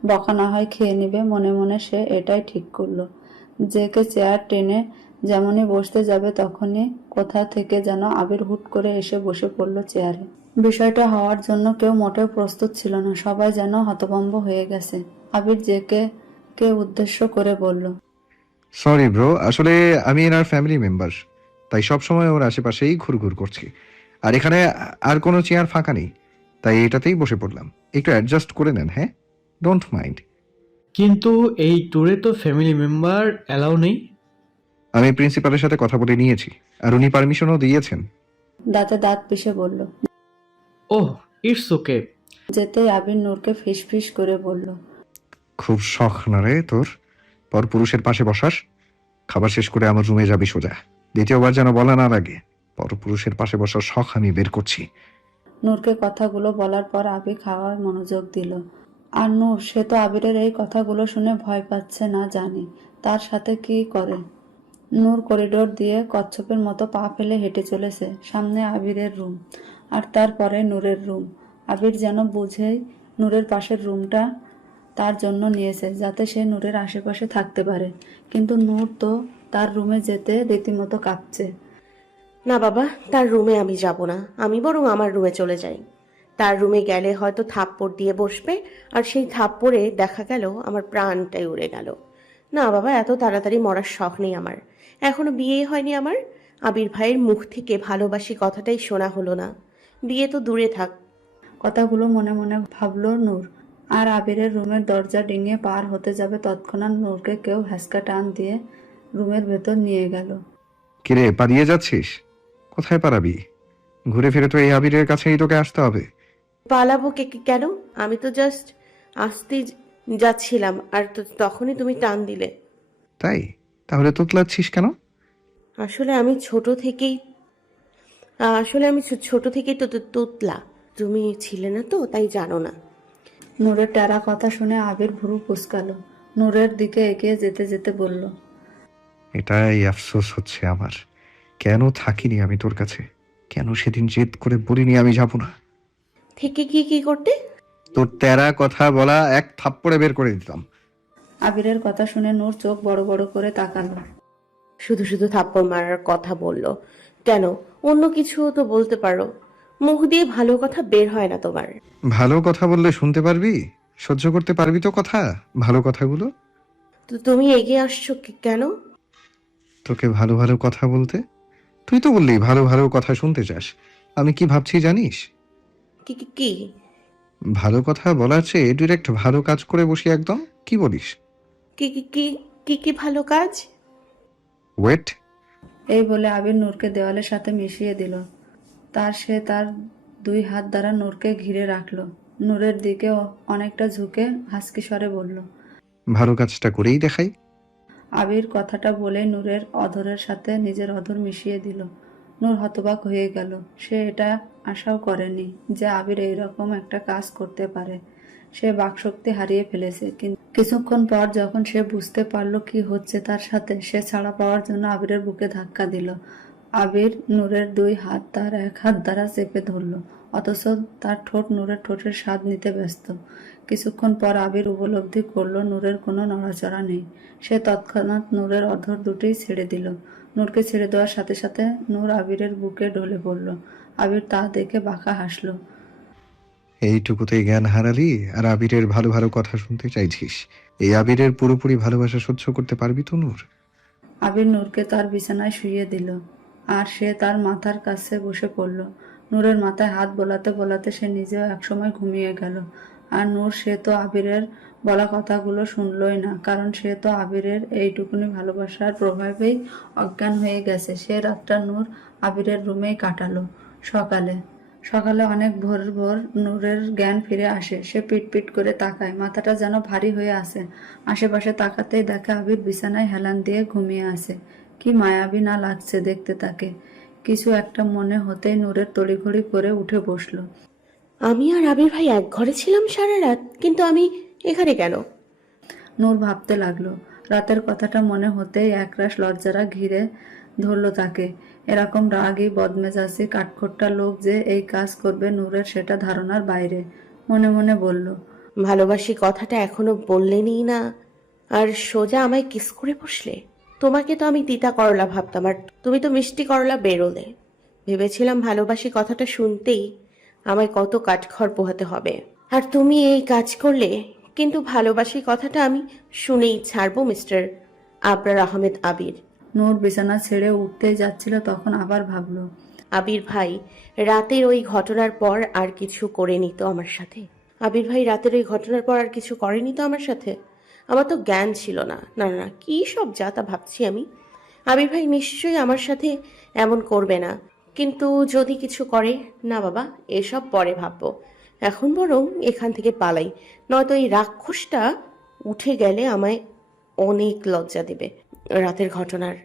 বকা না হয় খেয়ে নিবে, মনে মনে সে এটাই ঠিক করলো। জেকে চেয়ার টেনে যেমনই বসতে যাবে তখনই কোথা থেকে যেন আবির হুট করে এসে বসে পড়লো চেয়ারে। বিষয়টা হওয়ার জন্য কেউ মোটেও প্রস্তুত ছিল না, সবাই যেন হতভম্ব হয়ে গেছে। আবির কে উদ্দেশ্য করে বলল। সরি ব্রো, আসলে আমি এনার ফ্যামিলি মেম্বার, তাই সব সময় ওর আশেপাশেই ঘুরঘুর করছি। আর এখানে আর কোনো চেয়ার ফাঁকা নেই, তাই এটাতেই বসে পড়লাম। একটু অ্যাডজাস্ট করে নেন, হ্যাঁ? Don't mind. কিন্তু এই ট্যুরে তো ফ্যামিলি মেম্বার অ্যালাউ নেই। আমি প্রিন্সিপালের সাথে কথা বলে নিয়েছি, আর উনি পারমিশনও দিয়েছেন। দাঁতে দাঁত পিষে বলল। ওহ, ইটস ওকে। যেতেই আবির নূরকে ফিস ফিস করে বলল। খুব শখ না রে তোর পরপুরুষের পাশে বসার? খাবার শেষ করে আমার রুমে যাবি সোজা। দ্বিতীয়বার যেন বলা না লাগে পরপুরুষের পাশে বসার শখ আমি বের করছি। নূরকে কথাগুলো বলার পর আবির খাওয়ায় মনোযোগ দিল। আর নূর, সে তো আবিরের এই কথাগুলো শুনে ভয় পাচ্ছে না জানি তার সাথে কি করে। নূর করিডোর দিয়ে কচ্ছপের মতো পা ফেলে হেঁটে চলেছে। সামনে আবিরের রুম, আর তারপরে নূরের রুম। আবির যেন বুঝেই নূরের পাশের রুমটা তার জন্য নিয়েছে, যাতে সে নূরের আশেপাশে থাকতে পারে। কিন্তু নূর তো তার রুমে যেতে রীতিমতো কাঁপছে। না বাবা, তার রুমে আমি যাব না। আমি বরং আমার রুমে চলে যাই। তার রুমে গেলে হয়তো থাপ্পড় দিয়ে বসবে, আর সেই থাপ্পড়ে দেখা গেল আমার প্রাণটাই উড়ে গেল। না বাবা, এত তাড়াতাড়ি মরার শখ নেই আমার। এখনো বিয়ে হয়নি আমার। আবির ভাইয়ের মুখ থেকে ভালোবাসি কথাটাই শোনা হলো না। বিয়ে তো দূরে থাক। কথাগুলো মনে মনে ভাবলো নূর। আর আবিরের রুমের দরজা ডিঙিয়ে পার হতে যাবে তৎক্ষণাৎ নূরকে কেউ হ্যাসকা টান দিয়ে রুমের ভেতর নিয়ে গেল। কিরে, পালিয়ে যাচ্ছিস? কোথায় পালাবি? ঘুরে ফিরে তো এই আবিরের কাছেই তোকে আসতে হবে। পালাবো কেন? আমি তো জাস্ট আসতেই যাচ্ছিলাম, আর তখনই তুমি টান দিলে। তাই? তাহলে তোতলাচ্ছিস কেন? আসলে আমি ছোট থেকেই তো তোতলা। তুমি ছিলে না তো, তাই জানো না। নূরের টেরা কথা শুনে আবির ভুরু কুঁচকালো। নূরের দিকে এগিয়ে যেতে যেতে বলল। এটাই আফসোস হচ্ছে আমার, কেন থাকিনি আমি তোর কাছে? কেন সেদিন জেদ করে বলিনি আমি যাব না? থেকে কি করতে? তোর তেরা কথা বলা এক থাপ্পড়ে বের করে দিতাম। আবিরের কথা শুনে নূর চোখ বড় বড় করে তাকালো। শুধু থাপ্পড় মারার কথা বললো কেন? অন্য কিছু তো বলতে পারো। মুখ দিয়ে ভালো কথা বের হয় না তোমার। ভালো কথা বললে শুনতে পারবি, সহ্য করতে পারবি তো কথা, ভালো কথাগুলো। তো তুমি এগিয়ে আসছো কেন? তোকে ভালো ভালো কথা বলতে। তুই তো বললি ভালো ভালো কথা শুনতে চাস। আমি কি ভাবছি জানিস? কি কি কি? ভালো কথা বলার চেয়ে ডিরেক্ট ভালো কাজ করে বসি একদম, কি বলিস? কি কি কি কি কি ভালো কাজ? ওয়েট। এই বলে আবির নূরকে দেওয়ালের সাথে মিশিয়ে দিল। সে তার 2 হাত দ্বারা নূরকে ঘিরে রাখলো। নূরের দিকে অনেকটা ঝুঁকে হাসকি স্বরে বলল। ভালো কাজটা করেই দেখাই। আবির কথাটা বলেই নূরের অধরের সাথে নিজের অধর মিশিয়ে দিল। নূর হতবাক হয়ে গেল। সে এটা আশাও করেনি যে আবির এইরকম একটা কাজ করতে পারে। সে বাকশক্তি হারিয়ে ফেলেছে। কিন্তু কিছুক্ষণ পর যখন সে বুঝতে পারল কি হচ্ছে তার সাথে, সে ছাড়া পাওয়ার জন্য আবিরের বুকে ধাক্কা দিল। আবির নূরের 2 হাত তার 1 হাত দ্বারা চেপে ধরল, অথচ তার ঠোঁট নূরের ঠোঁটের স্বাদ নিতে ব্যস্ত। কিছুক্ষণ পর আবির উপলব্ধি করলো নূরের কোনো নড়াচড়া নেই। সে তৎক্ষণাৎ নূরের অধর দুটোই ছেড়ে দিল। নূরকে ছেড়ে দেওয়ার সাথে সাথে নূর আবিরের বুকে ঢলে পড়ল। আবির তা দেখে বাঁকা হাসলো। এইটুকুতেই জ্ঞান হারালি আর আবিরের ভালো ভালো কথা শুনতে চাইছিস? এই আবিরের পুরোপুরি ভালোবাসা সহ্য করতে পারবি তো নূর? আবির নূরকে তার বিছানায় শুইয়ে দিল আর সে তার মাথার কাছে বসে পড়ল। নূরের মাথায় হাত বোলাতে বোলাতে সে নিজেও একসময় ঘুমিয়ে গেল। আর নূর, সে তো আবিরের বলা কথাগুলো শুনলই না, কারণ সে তো আবিরের এইটুকুনি ভালোবাসার প্রভাবেই অজ্ঞান হয়ে গেছে। সে রাতটা নূর আবিরের রুমেই কাটালো। সকালে অনেক ভোর ভোর নূরের জ্ঞান ফিরে আসে। সে পিট করে তাকায়, মাথাটা যেন ভারী হয়ে আসে। আশেপাশে তাকাতেই দেখে আবির বিছানায় হেলান দিয়ে ঘুমিয়ে আছে। কি মায়াবী না লাগছে দেখতে তাকে। কিছু একটা মনে হতেই নূরের তড়িঘড়ি করে উঠে বসলো। আমি আর আবির ভাই এক ঘরে ছিলাম সারা রাত, কিন্তু আমি এখানে কেন? নূর ভাবতে লাগলো। রাতের কথাটা মনে হতেই একরাশ লজ্জারা ঘিরে ধরলো তাকে। এরকম রাগী বদমেজাজি কাঠখোট্টা লোক যে এই কাজ করবে নূরের সেটা ধারণার বাইরে। মনে মনে বলল, ভালোবাসি কথাটা এখনো বললেনই না, আর সোজা আমায় কিস করে বসলে। তোমাকে তো আমি তিতা করলা ভাবতাম, আর তুমি তো মিষ্টি করলা বেরোলে। ভেবেছিলাম ভালোবাসি কথাটা শুনতেই আমায় কত কাঠখড় পোহাতে হবে, আর তুমি এই কাজ করলে। কিন্তু ভালোবাসি কথাটা আমি শুনেই ছাড়বো, মিস্টার আবরার আহমেদ আবির। নূর বিছানা ছেড়ে উঠতেই যাচ্ছিল, তখন আবার ভাবলো, আবির ভাই রাতের ওই ঘটনার পর আর কিছু করেনি তো আমার সাথে? আবির ভাই রাতের ওই ঘটনার পর আর কিছু করেনি তো আমার সাথে? আমার তো জ্ঞান ছিল না। না না না, কী সব যা তা ভাবছি আমি। আবির ভাই নিশ্চয়ই আমার সাথে এমন করবে না, কিন্তু যদি কিছু করে। না বাবা, এসব পরে ভাববো। এখন বরং এখান থেকে পালাই, নয়তো এই রাক্ষসটা উঠে গেলে আমায় অনেক লজ্জা দেবে রাতের ঘটনার।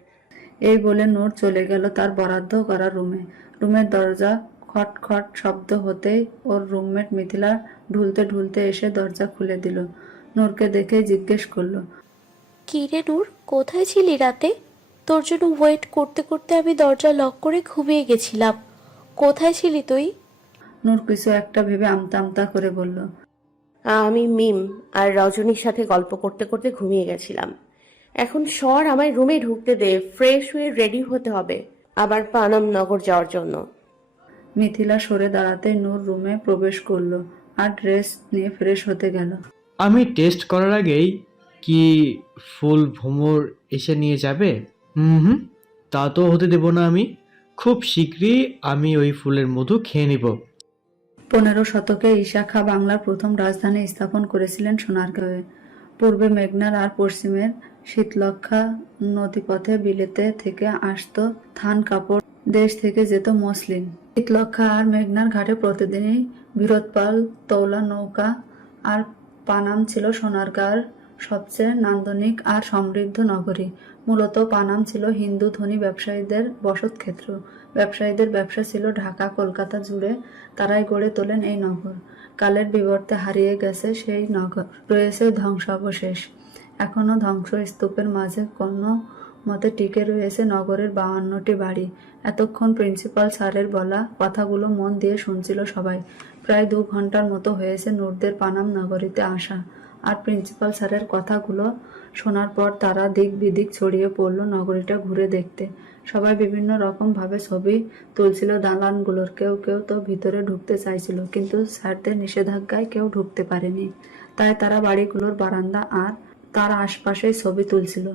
এই বলে নূর চলে গেল তার বরাদ্দ করা রুমে। রুমের দরজা খট খট শব্দ হতেই ওর রুমমেট মিথিলা ঢুলতে ঢুলতে এসে দরজা খুলে দিল। নূরকে দেখে জিজ্ঞেস করলো, কি রে নূর, কোথায় ছিলি রাতে? তোর জন্য ওয়েট করতে করতে আমি দরজা লক করে ঘুমিয়ে গেছিলাম। কোথায় ছিলি তুই? নূর কিছু একটা ভেবে আমতা আমতা করে বলল, আমি মিম আর রজনীর সাথে গল্প করতে করতে ঘুমিয়ে গেছিলাম। এখন সর, আমায় রুমে ঢুকতে দে, ফ্রেশ হয়ে রেডি হতে হবে আবার পানাম নগর যাওয়ার জন্য। মিথিলা সরে দাঁড়াতে নূর রুমে প্রবেশ করলো আর ড্রেস নিয়ে ফ্রেশ হতে গেল। আমি টেস্ট করার আগেই কি ফুল ভ্রমর এসে নিয়ে যাবে? হুম, তা তো হতে দেব না আমি। খুব শীঘ্রই আমি ওই ফুলের মধু খেয়ে নিব। 15 শতকে ঈশা খাঁ বাংলার প্রথম রাজধানী স্থাপন করেছিলেন সোনারগাঁওয়ে। পূর্বে মেঘনার আর পশ্চিমের শীতলক্ষ্যা নদীপথে বিলেতে থেকে আসতো থান কাপড়, দেশ থেকে যেত মসলিন। শীতলক্ষ্যা আর মেঘনার ঘাটে প্রতিদিনই বীরোৎপল তৌলা নৌকা, আর পানাম ছিল সোনারগাঁওর সবচেয়ে নান্দনিক আর সমৃদ্ধ নগরী। মূলত পানাম ছিল হিন্দু ধনী ব্যবসায়ীদের বসতক্ষেত্র। ব্যবসায়ীদের ব্যবসা ছিল ঢাকা কলকাতা জুড়ে, তারাই গড়ে তোলেন এই নগর। কালের বিবর্তে হারিয়ে গেছে সেই নগর, রয়েছে ধ্বংসাবশেষ। এখনো ধ্বংসস্তূপের মাঝে কোনো মতে টিকে রয়েছে নগরের 52টি বাড়ি। এতক্ষণ প্রিন্সিপাল স্যারের বলা কথাগুলো মন দিয়ে শুনছিল সবাই। প্রায় 2 ঘন্টার মতো হয়েছে নূরদের পানাম নগরীতে আসা। আর প্রিন্সিপাল স্যারের কথাগুলো শোনার পর তারা দিক বিদিক ছড়িয়ে পড়ল নগরীটা ঘুরে দেখতে। সবাই বিভিন্ন রকম ভাবে ছবি তুলছিল দালানগুলোর। কেউ কেউ তো ভিতরে ঢুকতে চাইছিল, কিন্তু স্যারদের নিষেধাজ্ঞায় কেউ ঢুকতে পারেনি। তাই তারা বাড়িগুলোর বারান্দা আর তার আশপাশেই ছবি তুলছিল।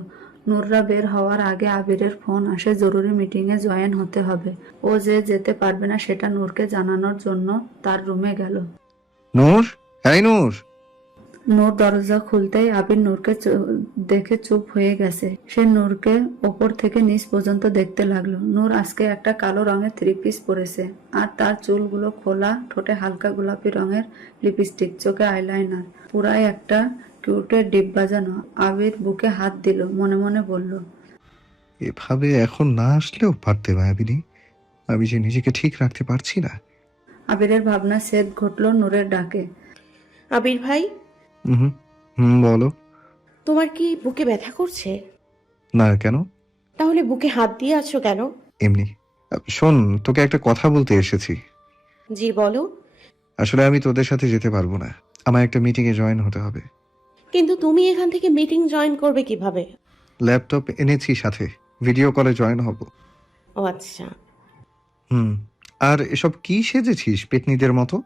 নূররা বের হওয়ার আগে আবিরের ফোন আসে, জরুরি মিটিংয়ে জয়েন হতে হবে। ও যে যেতে পারবে না সেটা নূরকে জানানোর জন্য তার রুমে গেল। নূর, এই নূর। নূর দরজা খুলতেই আবির নূরকে দেখে চুপ হয়ে গেছে। সে নূরকে ওপর থেকে নিচ পর্যন্ত দেখতে লাগলো। নূর আজকে একটা কালো রঙের 3 পিস পরেছে, আর তার চুলগুলো খোলা, ঠোঁটে হালকা গোলাপি রঙের লিপস্টিক, চোখে আইলাইনার, পুরাই একটা কিউটের ডিপ বাজানো। আবির বুকে হাত দিল, মনে মনে বলল, এভাবে এখন না আসলেও পারতে মায়াবিনী। আমি যে নিজেকে ঠিক রাখতে পারছি না। আবিরের ভাবনা ছেদ ঘটল নূরের ডাকে। আবির ভাই, হুম হুম, বলো। তোমার কি বুকে ব্যথা করছে? না, কেন? তাহলে বুকে হাত দিয়ে আছো কেন? এমনি। শোন, তোকে একটা কথা বলতে এসেছি। জি বলো। আসলে আমি তোদের সাথে যেতে পারবো না, আমার একটা মিটিংয়ে জয়েন হতে হবে। কিন্তু তুমি এখান থেকে মিটিং জয়েন করবে কিভাবে? ল্যাপটপ এনেছি সাথে, ভিডিও কলে জয়েন হব। ও আচ্ছা। হুম। আর এসব কি সেজেছিস পেতনিদের মতো?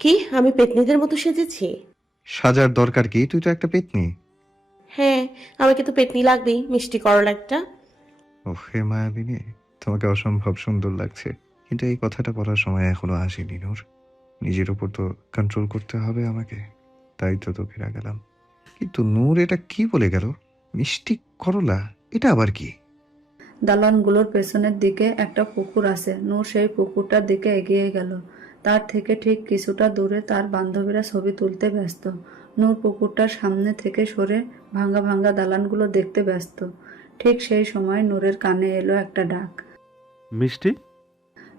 কি আমি পেতনিদের মতো সেজেছি? সাজার দরকার কি? তুই তো একটা পেতনি। হ্যাঁ, আমাকে তো পেতনি লাগবেই, মিষ্টি করলা একটা। ওহ হে মায়াবিনী, তোমাকে অসম্ভব সুন্দর লাগছে। কিন্তু এই কথাটা বলার সময় এখনো আসেনি নূর। নিজের উপর তো কন্ট্রোল করতে হবে আমাকে, তাই তো তোকে রাগালাম। কিন্তু নূর এটা কি বলে গেল? মিষ্টি করলা, এটা আবার কি? দালানগুলোর পেছনের দিকে একটা পুকুর আছে। নূর সেই পুকুরটার দিকে এগিয়ে গেল। তার থেকে ঠিক কিছুটা দূরে তার বান্ধবীরা ছবি তুলতে ব্যস্ত। নূর পুকুরটার সামনে থেকে সরে ভাঙা ভাঙা দালানগুলো দেখতে ব্যস্ত। ঠিক সেই সময় নূরের কানে এলো একটা ডাক। মিষ্টি।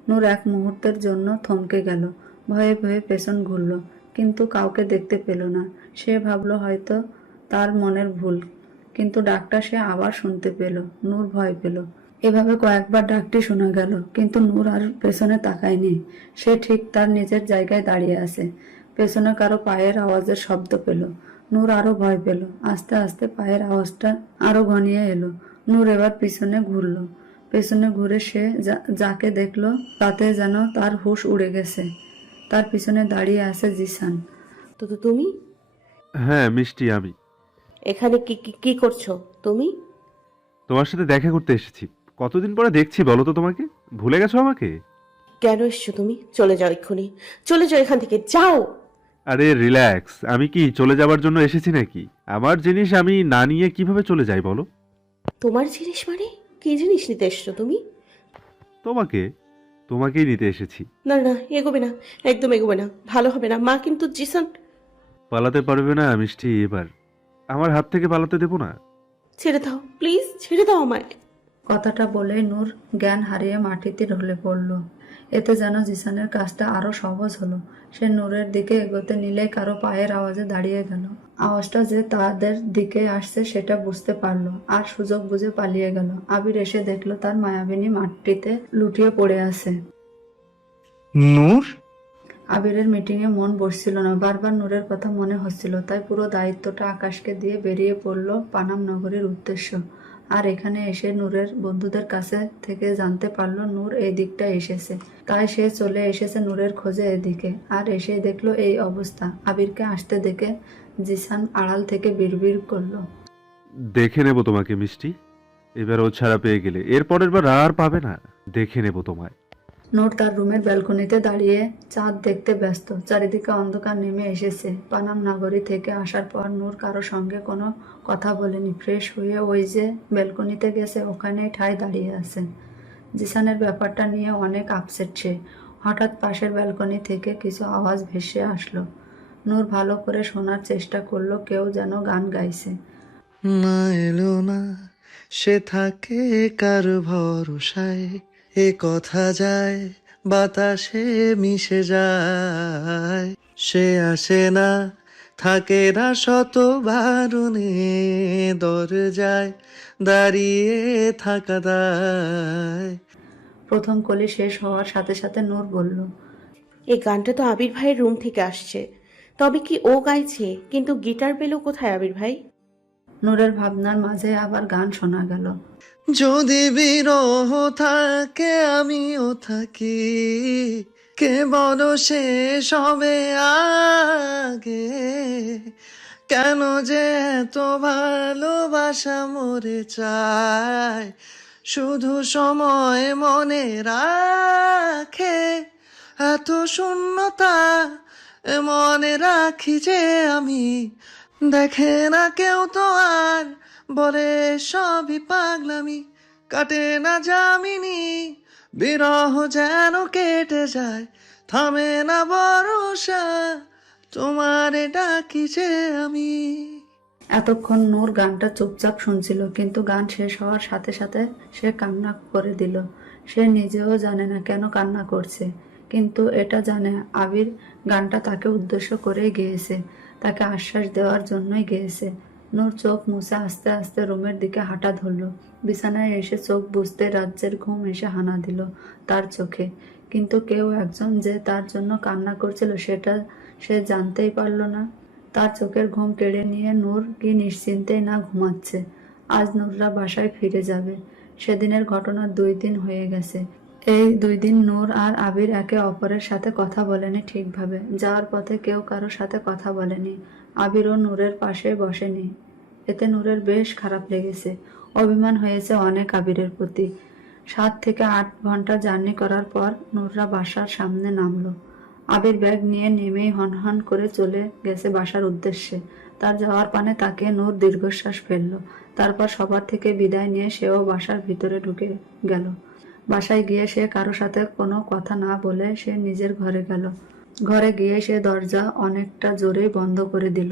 নূর এক মুহূর্তের জন্য থমকে গেল, ভয়ে ভয়ে পেছন ঘুরল, কিন্তু কাউকে দেখতে পেল না। সে ভাবলো হয়তো তার মনের ভুল, কিন্তু ডাকটা সে আবার শুনতে পেল। নূর ভয় পেল। এভাবে কয়েকবার ডাকটি শোনা গেল, কিন্তু নূর আর পেছনে তাকায়নি। সে ঠিক তার নিজের জায়গায় দাঁড়িয়ে আছে। পেছনে কারো পায়ের আওয়াজের শব্দ পেল। নূর আরো ভয় পেল। আস্তে আস্তে পায়ের আওয়াজটা আরো ঘনিয়ে এলো। নূর এবার পিছনে ঘুরল। পেছনে ঘুরে সে যাকে দেখলো তাতে যেন তার হুঁশ উড়ে গেছে। তার পিছনে দাঁড়িয়ে আছে জিসান। তো তুমি হ্যাঁ মিষ্টি, আমি এখানে কি কি কি করছো তুমি? তোমার সাথে দেখা করতে এসেছি। কতদিন পরে দেখছি বলো তো তোমাকে? ভুলে গেছো আমাকে? কেন এসছো তুমি? চলে যাও এক্ষুনি, চলে যাও এখান থেকে, যাও। আরে রিল্যাক্স, আমি কি চলে যাবার জন্য এসেছি নাকি? আমার জিনিস আমি না নিয়ে কিভাবে চলে যাই বলো? তোমার জিনিস মানে কি জিনিস নিতে এসছো তুমি? তোমাকেই নিতে এসেছি। না না, এগোবে না, একদম এগোবে না, ভালো হবে না। মা কিন্তু জিসান। পালাতে পারবে না মিষ্টি, এবার আমার হাত থেকে পালাতে দেবো না। ছেড়ে দাও প্লিজ, ছেড়ে দাও আমায়। কথাটা বলেই নূর জ্ঞান হারিয়ে মাটিতে ঢলে পড়ল। এতে যেন জিসানের কাজটা আরো সহজ হলো। সে নূরের দিকে এগোতে নিলেই কারো পায়ের আওয়াজে দাঁড়িয়ে গেল। আওয়াজটা যে তাদের দিকে আসছে সেটা বুঝতে পারলো, আর সুযোগ বুঝে পালিয়ে গেল। আবির এসে দেখলো তার মায়াবিনী মাটিতে লুটিয়ে পড়ে আছে। নূর। আবিরের মিটিংয়ে মন বসছিল না, বারবার নূরের কথা মনে হচ্ছিল। তাই পুরো দায়িত্বটা আকাশকে দিয়ে বেরিয়ে পড়ল পানাম নগরীর উদ্দেশ্য। আর এখানে এসে নূরের বন্ধুদের কাছে থেকে জানতে পারলো নূর এই দিকটা এসেছে। তাই সে চলে এসেছে নূরের খোঁজে এদিকে। আর এসে দেখলো এই অবস্থা। আবিরকে আসতে দেখে জিসান আড়াল থেকে বিড়বিড় করলো, দেখে নেবো তোমাকে মিষ্টি। এবার ও ছাড়া পেয়ে গেলে এর পরের বার আর পাবে না। দেখে নেবো তোমায়। নূর তার রুমের ব্যালকনিতে দাঁড়িয়ে চাঁদ দেখতে ব্যস্ত। চারিদিকে অন্ধকার নেমে এসেছে। পানাম নগরী থেকে আসার পর নূর কারো সঙ্গে কোনো কথা বলেনি। ফ্রেশ হয়ে ওই যে ব্যালকনিতে গেছে, ওখানেই ঠায় দাঁড়িয়ে আছে। জিসানের ব্যাপারটা নিয়ে অনেক আপসেট সে। হঠাৎ পাশের ব্যালকনি থেকে কিছু আওয়াজ ভেসে আসলো। নূর ভালো করে শোনার চেষ্টা করলো, কেউ যেন গান গাইছে। না এলো না, সে থাকে কার ভরসায়, এ কথা যায় বাতাসে মিশে যায়। সে আসে না, থাকে না শত বারণে, দরজায় দাঁড়িয়ে থাকা দায়। প্রথম কলি শেষ হওয়ার সাথে সাথে নূর বলল, এই গানটা তো আবির ভাইয়ের রুম থেকে আসছে। তবে কি ও গাইছে? কিন্তু গিটার পেল কোথায় আবির ভাই? নূরের ভাবনার মাঝে আবার গান শোনা গেল। যদি বিরহ থাকে আমিও থাকি, কে বড় শেষ হবে আগে, কেন যে এত ভালোবাসা মরে চায়, শুধু সময় মনে রাখে, এত শূন্যতা মনে রাখি যে আমি, দেখে না কেউ তো আর বলে সবই পাগলামি, কাটে না যামিনী বিরহ যেন কেটে যায়, থামে না ভরসা তোমারে ডাকি যে আমি। এতক্ষণ নূর গানটা চুপচাপ শুনছিল, কিন্তু গান শেষ হওয়ার সাথে সাথে সে কান্না করে দিল। সে নিজেও জানে না কেন কান্না করছে, কিন্তু এটা জানে আবির গানটা তাকে উদ্দেশ্য করেই গেয়েছে, তাকে আশ্বাস দেওয়ার জন্যই গেয়েছে। নূর চোখ মুছে আস্তে আস্তে রুমের দিকে হাঁটা ধরল। বিছানায় এসে চোখ বুজতে রাজ্যের ঘুম এসে হানা দিল তার চোখে, কিন্তু কেউ একজন যে তার জন্য কান্না করছিল সেটা সে জানতেই পারল না। তার চোখের ঘুম কেড়ে নিয়ে নূর কি নিশ্চিন্তেই না ঘুমাচ্ছে। আজ নূররা বাসায় ফিরে যাবে। সেদিনের ঘটনা 2 দিন হয়ে গেছে। এই 2 দিন নূর আর আবির একে অপরের সাথে কথা বলেনি ঠিকভাবে। যাওয়ার পথে কেউ কারোর সাথে কথা বলেনি। আবিরও নূরের পাশে বসেনি। এতে নূরের বেশ খারাপ লেগেছে। অভিমান হয়েছে অনেক আবিরের প্রতি। 7 থেকে 8 ঘন্টা জার্নি করার পর নূররা বাসার সামনে নামলো। আবির ব্যাগ নিয়ে নেমেই হনহন করে চলে গেছে বাসার উদ্দেশ্যে। তার যাওয়ার পানে তাকে নূর দীর্ঘশ্বাস ফেলল। তারপর সবার থেকে বিদায় নিয়ে সেও বাসার ভিতরে ঢুকে গেল। বাসায় গিয়ে সে কারো সাথে কোনো কথা না বলে সে নিজের ঘরে গেল। ঘরে গিয়ে সে দরজা অনেকটা জোরেই বন্ধ করে দিল।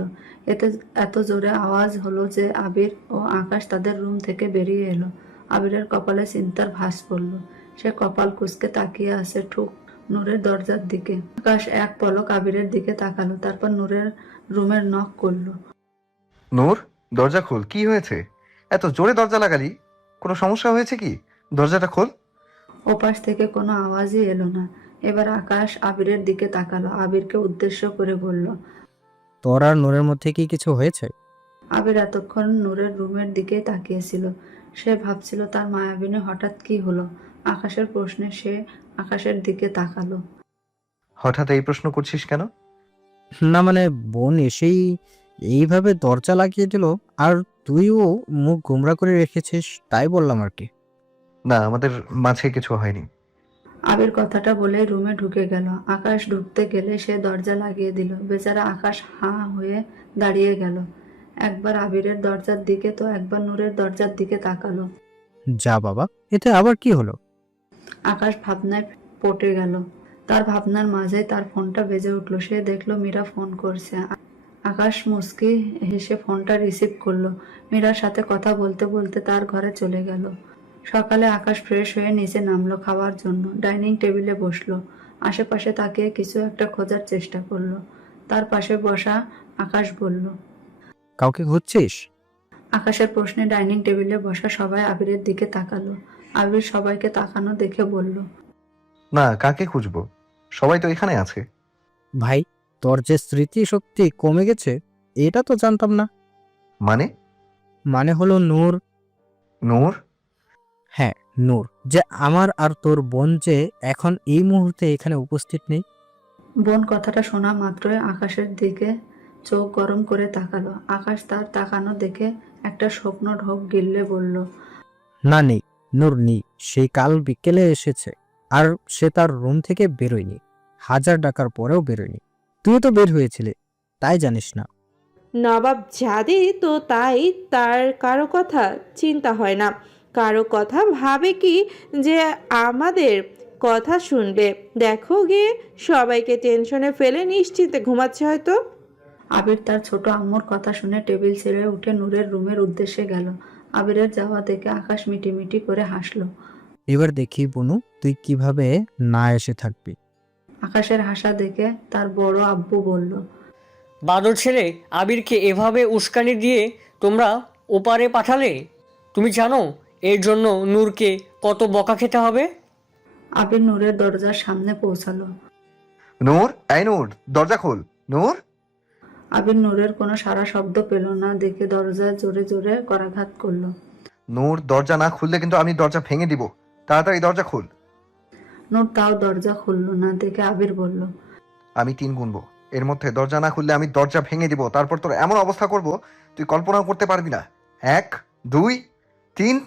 এত জোরে আওয়াজ হলো যে আবির ও আকাশ তাদের রুম থেকে বেরিয়ে এলো। আবিরের কপালে চিন্তার ভাঁজ পড়ল। সে কপাল কুঁচকে তাকিয়ে আছে ঠুক নূরের দরজার দিকে। আকাশ এক পলক আবিরের দিকে তাকালো, তারপর নূরের রুমের নক করলো। নূর, দরজা খোল। কি হয়েছে? এত জোরে দরজা লাগালি? কোনো সমস্যা হয়েছে কি? দরজাটা খোল। ওপাশ থেকে কোনো আওয়াজই এলো না। এবার আকাশ আবিরের দিকে তাকালো, আবিরকে উদ্দেশ্য করে বলল। তোর আর নূরের মধ্যে কি কিছু হয়েছে? আবির এতক্ষণ নূরের রুমের দিকে তাকিয়েছিল। সে ভাবছিল তার মায়াবিনী হঠাৎ কি হলো। আকাশের প্রশ্নে সে আকাশের দিকে তাকালো। হঠাৎ এই প্রশ্ন করছিস কেন? না মানে বোন এসেই এইভাবে দরজা লাগিয়ে দিল, আর তুইও মুখ গোমরা করে রেখেছিস, তাই বললাম আর কি। না, আমাদের মাঝে কিছু হয়নি। আবির কথাটা বলে রুমে ঢুকে গেল। আকাশ ঢুকতে গেলে সে দরজা লাগিয়ে দিল। বেচারা আকাশ হাঁ হয়ে দাঁড়িয়ে গেল। একবার আবিরের দরজার দিকে তো একবার নূরের দরজার দিকে তাকালো। যা বাবা, এতে আবার কি হলো? আকাশ ভাবনায় পটে গেল। তার ভাবনার মাঝে তার ফোনটা বেজে উঠলো। সে দেখলো মীরা ফোন করছে। আকাশ মুচকি হেসে ফোনটা রিসিভ করলো। মীরার সাথে কথা বলতে বলতে তার ঘরে চলে গেল। সকালে আকাশ ফ্রেশ হয়ে নিচে নামলো খাওয়ার জন্য। ডাইনিং টেবিলে বসলো। আশেপাশে তাকিয়ে কিছু একটা খোঁজার চেষ্টা করলো। তার পাশে বসা আকাশ বলল। কাউকে খুঁজছিস? আকাশের প্রশ্নে ডাইনিং টেবিলে বসা সবাই আবিরের দিকে তাকালো। আবির সবাইকে তাকানো দেখে বলল। না, কাকে খুঁজবো? সবাই তো এখানে আছে। ভাই, তোর যে স্মৃতি শক্তি কমে গেছে এটা তো জানতাম না। মানে? মানে হলো নূর। নূর? হ্যাঁ, নূর, যে আমার আর তোর বোন যে এখন এই মুহূর্তে এখানে উপস্থিত নেই। বোন কথাটা শোনা মাত্রই আকাশের দিকে চোখ গরম করে তাকালো। আকাশ তার তাকানো দেখে একটা স্বপ্ন ঢোক গিললে বলল। না, নেই, নূর নেই। সেই কাল বিকেলে এসেছে, আর সে তার রুম থেকে বেরোয়নি। 1000 ডাকার পরেও বেরোয়নি। তুই তো বের হয়েছিলি, তাই জানিস না। নবাব জাদে তো তাই তার কারো কথা চিন্তা হয় না। কারো কথা ভাবে কি যে আমাদের কথা শুনবে। দেখো গিয়ে সবাইকে টেনশনে ফেলে নিশ্চিন্তে ঘুমাচ্ছে হয়তো। আবির তার ছোট আম্মুর কথা শুনে টেবিল ছেড়ে উঠে নূরের রুমের উদ্দেশ্যে গেল। আবিরের যাওয়া দেখে আকাশ মিটিমিটি করে হাসলো। এবার দেখি বনু, তুই কিভাবে না এসে থাকবি। আকাশের হাসা দেখে তার বড় আব্বু বলল। বাদর ছেলে আবিরকে এভাবে উস্কানি দিয়ে তোমরা ওপারে পাঠালে? তুমি জানো এর জন্য নূরকে কত বকা খেতে হবে? আবির নূরের দরজার সামনে পৌঁছালো। নূর, এই নূর, দরজা খোল। নূর? আবির নূরের কোনো সারা শব্দ পেল না দেখে দরজা জোরে জোরে করাঘাত করলো। নূর, দরজা না খুললে কিন্তু আমি দরজা ভেঙে দিব। তাড়াতাড়ি দরজা খুল। নূর তাও দরজা খুললো না দেখে আবির বলল, আমি 3 গুনবো, এর মধ্যে দরজা না খুললে আমি দরজা ভেঙে দিব। তারপর তোর এমন অবস্থা করব তুই কল্পনাও করতে পারবি না। 1, 2, 3।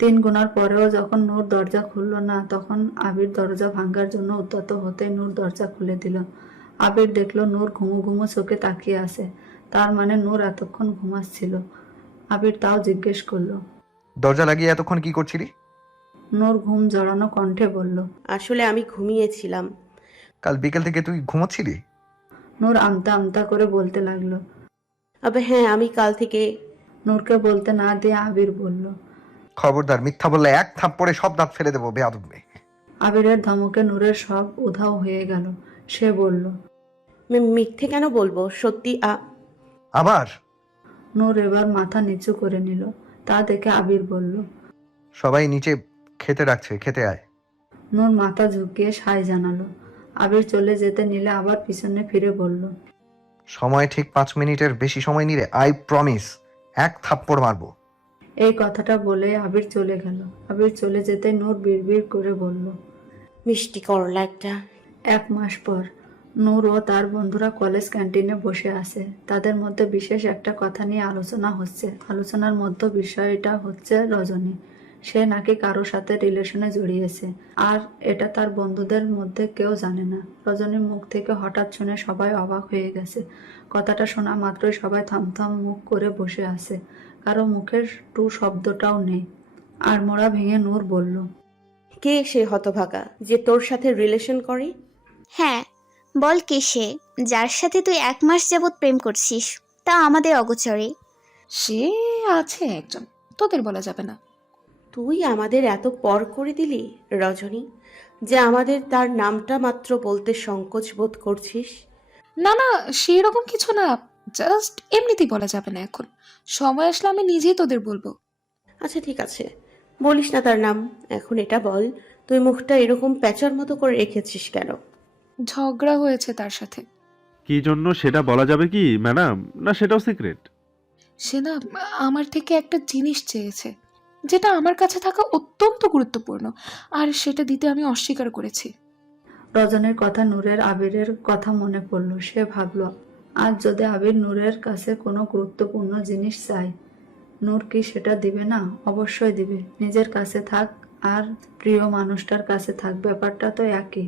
3 গোনার পরেও যখন নূর দরজা খুললো না, তখন আবির দরজা ভাঙার জন্য উদ্যত হতে নূর দরজা খুলে দিল। আবির দেখলো নূর ঘুমু ঘুমু চোখে তাকিয়ে আছে, তার মানে নূর এতক্ষণ ঘুমাচ্ছিল। আবির তাও জিজ্ঞেস করলো, দরজা লাগিয়ে এতক্ষণ কি করছিলি? নূর ঘুম জড়ানো কণ্ঠে বলল, আসলে আমি ঘুমিয়েছিলাম। কাল বিকেল থেকে তুই ঘুমোচ্ছিলি? নূর আমতা আমতা করে বলতে লাগলো। আবে হ্যাঁ, আমি কাল থেকে। নূরকে বলতে না দিয়ে আবির বলল। খবরদার, মিথ্যা বললে এক থাপ্পড়ে সব দাঁত ফেলে দেবো, বেয়াদব মেয়ে। আবিরের ধমকে নূরের সব উধাও হয়ে গেল। সে বলল, মিথ্যে কেন বলবো, সত্যি। আবার? নূর এবার মাথা নিচু করে নিল। তা দেখে আবির বলল, সবাই নিচে খেতে ডাকছে, খেতে আয়। নূর মাথা ঝুঁকিয়ে সায় জানালো। আবির চলে যেতে নিলে আবার পিছনে ফিরে বলল, সময় ঠিক 5 মিনিটের বেশি সময় নিলে আই প্রমিস এক থাপ্পড় মারবো। এই কথাটা বলে আবির চলে গেল। আবির চলে যেতে নূর বিড়বিড় করে বলল, মিষ্টি করলা একটা। 1 মাস পর নূর ও তার বন্ধুরা কলেজ ক্যান্টিনে বসে আছে। তাদের মধ্যে বিশেষ একটা কথা নিয়ে আলোচনা হচ্ছে। আলোচনার মধ্যে বিষয়টা হচ্ছে রজনী। সে নাকি কারো সাথে রিলেশনে জড়িয়েছে, আর এটা তার বন্ধুদের মধ্যে কেউ জানে না। রজনীর মুখ থেকে হঠাৎ শুনে সবাই অবাক হয়ে গেছে। কথাটা শোনা মাত্রই সবাই থমথম মুখ করে বসে আছে, কারো মুখের টু শব্দটাও নেই। আর মোড়া ভেঙে নূর বলল, কে সে হতভাগা যে তোর সাথে রিলেশন করে? হ্যাঁ, বল কে সে, যার সাথে তুই 1 মাস যাবৎ প্রেম করছিস, তা আমাদের অগোচরে? সে আছে একজন, তোদের বলা যাবে না। তুই আমাদের এত পর করে দিলি রজনী, যে আমাদের তার নামটা মাত্র বলতে সংকোচ বোধ করছিস। না না, সেরকম কিছু না, জাস্ট এমনিতেই বলা যাবে না এখন। সময় আসলে আমি নিজেই তোদের বলবো। আচ্ছা ঠিক আছে, বলিস না তার নাম। এখন এটা বল, তুই মুখটা এরকম প্যাঁচার মতো করে রেখেছিস কেন? ঝগড়া হয়েছে তার সাথে। কি জন্য সেটা বলা যাবে কি ম্যাডাম, না সেটাও সিক্রেট? সে না আমার থেকে একটা জিনিস চেয়েছে, যেটা আমার কাছে থাকা অত্যন্ত গুরুত্বপূর্ণ, আর সেটা দিতে আমি অস্বীকার করেছি। রজনীর কথা নূরের আবিরের কথা মনে পড়ল। সে ভাবল, আজ যদি আবির নূরের কাছে কোনো গুরুত্বপূর্ণ জিনিস চায়, নূর কি সেটা দিবে না? অবশ্যই দিবে। নিজের কাছে থাক আর প্রিয় মানুষটার কাছে থাক, ব্যাপারটা তো একই।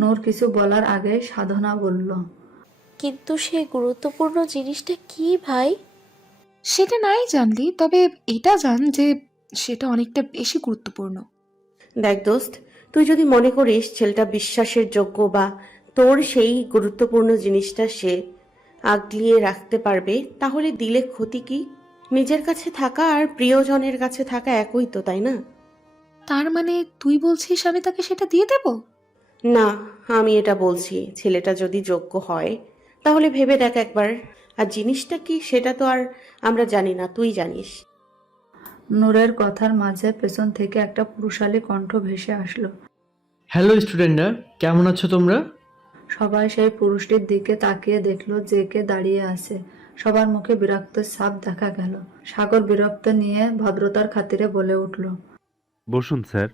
নূর কিছু বলার আগে সাধনা বলল, কিন্তু সে গুরুত্বপূর্ণ জিনিসটা কি ভাই? সেটা নাই জানলি, তবে এটা জান যে সেটা অনেকটা বেশি গুরুত্বপূর্ণ। দেখ দোস্ত, তুই যদি মনে করিস ছেলেটা বিশ্বাসের যোগ্য বা তোর সেই গুরুত্বপূর্ণ জিনিসটা সে আগলিয়ে রাখতে পারবে, তাহলে দিলে ক্ষতি কি? নিজের কাছে থাকা আর প্রিয়জনের কাছে থাকা একই তো, তাই না? তার মানে তুই বলছিস আমি তাকে সেটা দিয়ে দেব? না, আমি এটা বলছি, ছেলেটা যদি যোগ্য হয় তাহলে ভেবে দেখ একবার। আর জিনিসটা কি সেটা তো আর আমরা জানি না, তুই জানিস। নূরের কথার মাঝে পেছন থেকে একটা পুরুষালী কণ্ঠ ভেসে আসলো। হ্যালো স্টুডেন্টরা, কেমন আছো তোমরা? সবাই সেই পুরুষটির দিকে তাকিয়ে দেখলো যে কে দাঁড়িয়ে আছে। সবার মুখে বিরক্ত ছাপ দেখা গেল। সাগর বিরক্ত নিয়ে ভদ্রতার খাতিরে বলে উঠল, বসুন স্যার।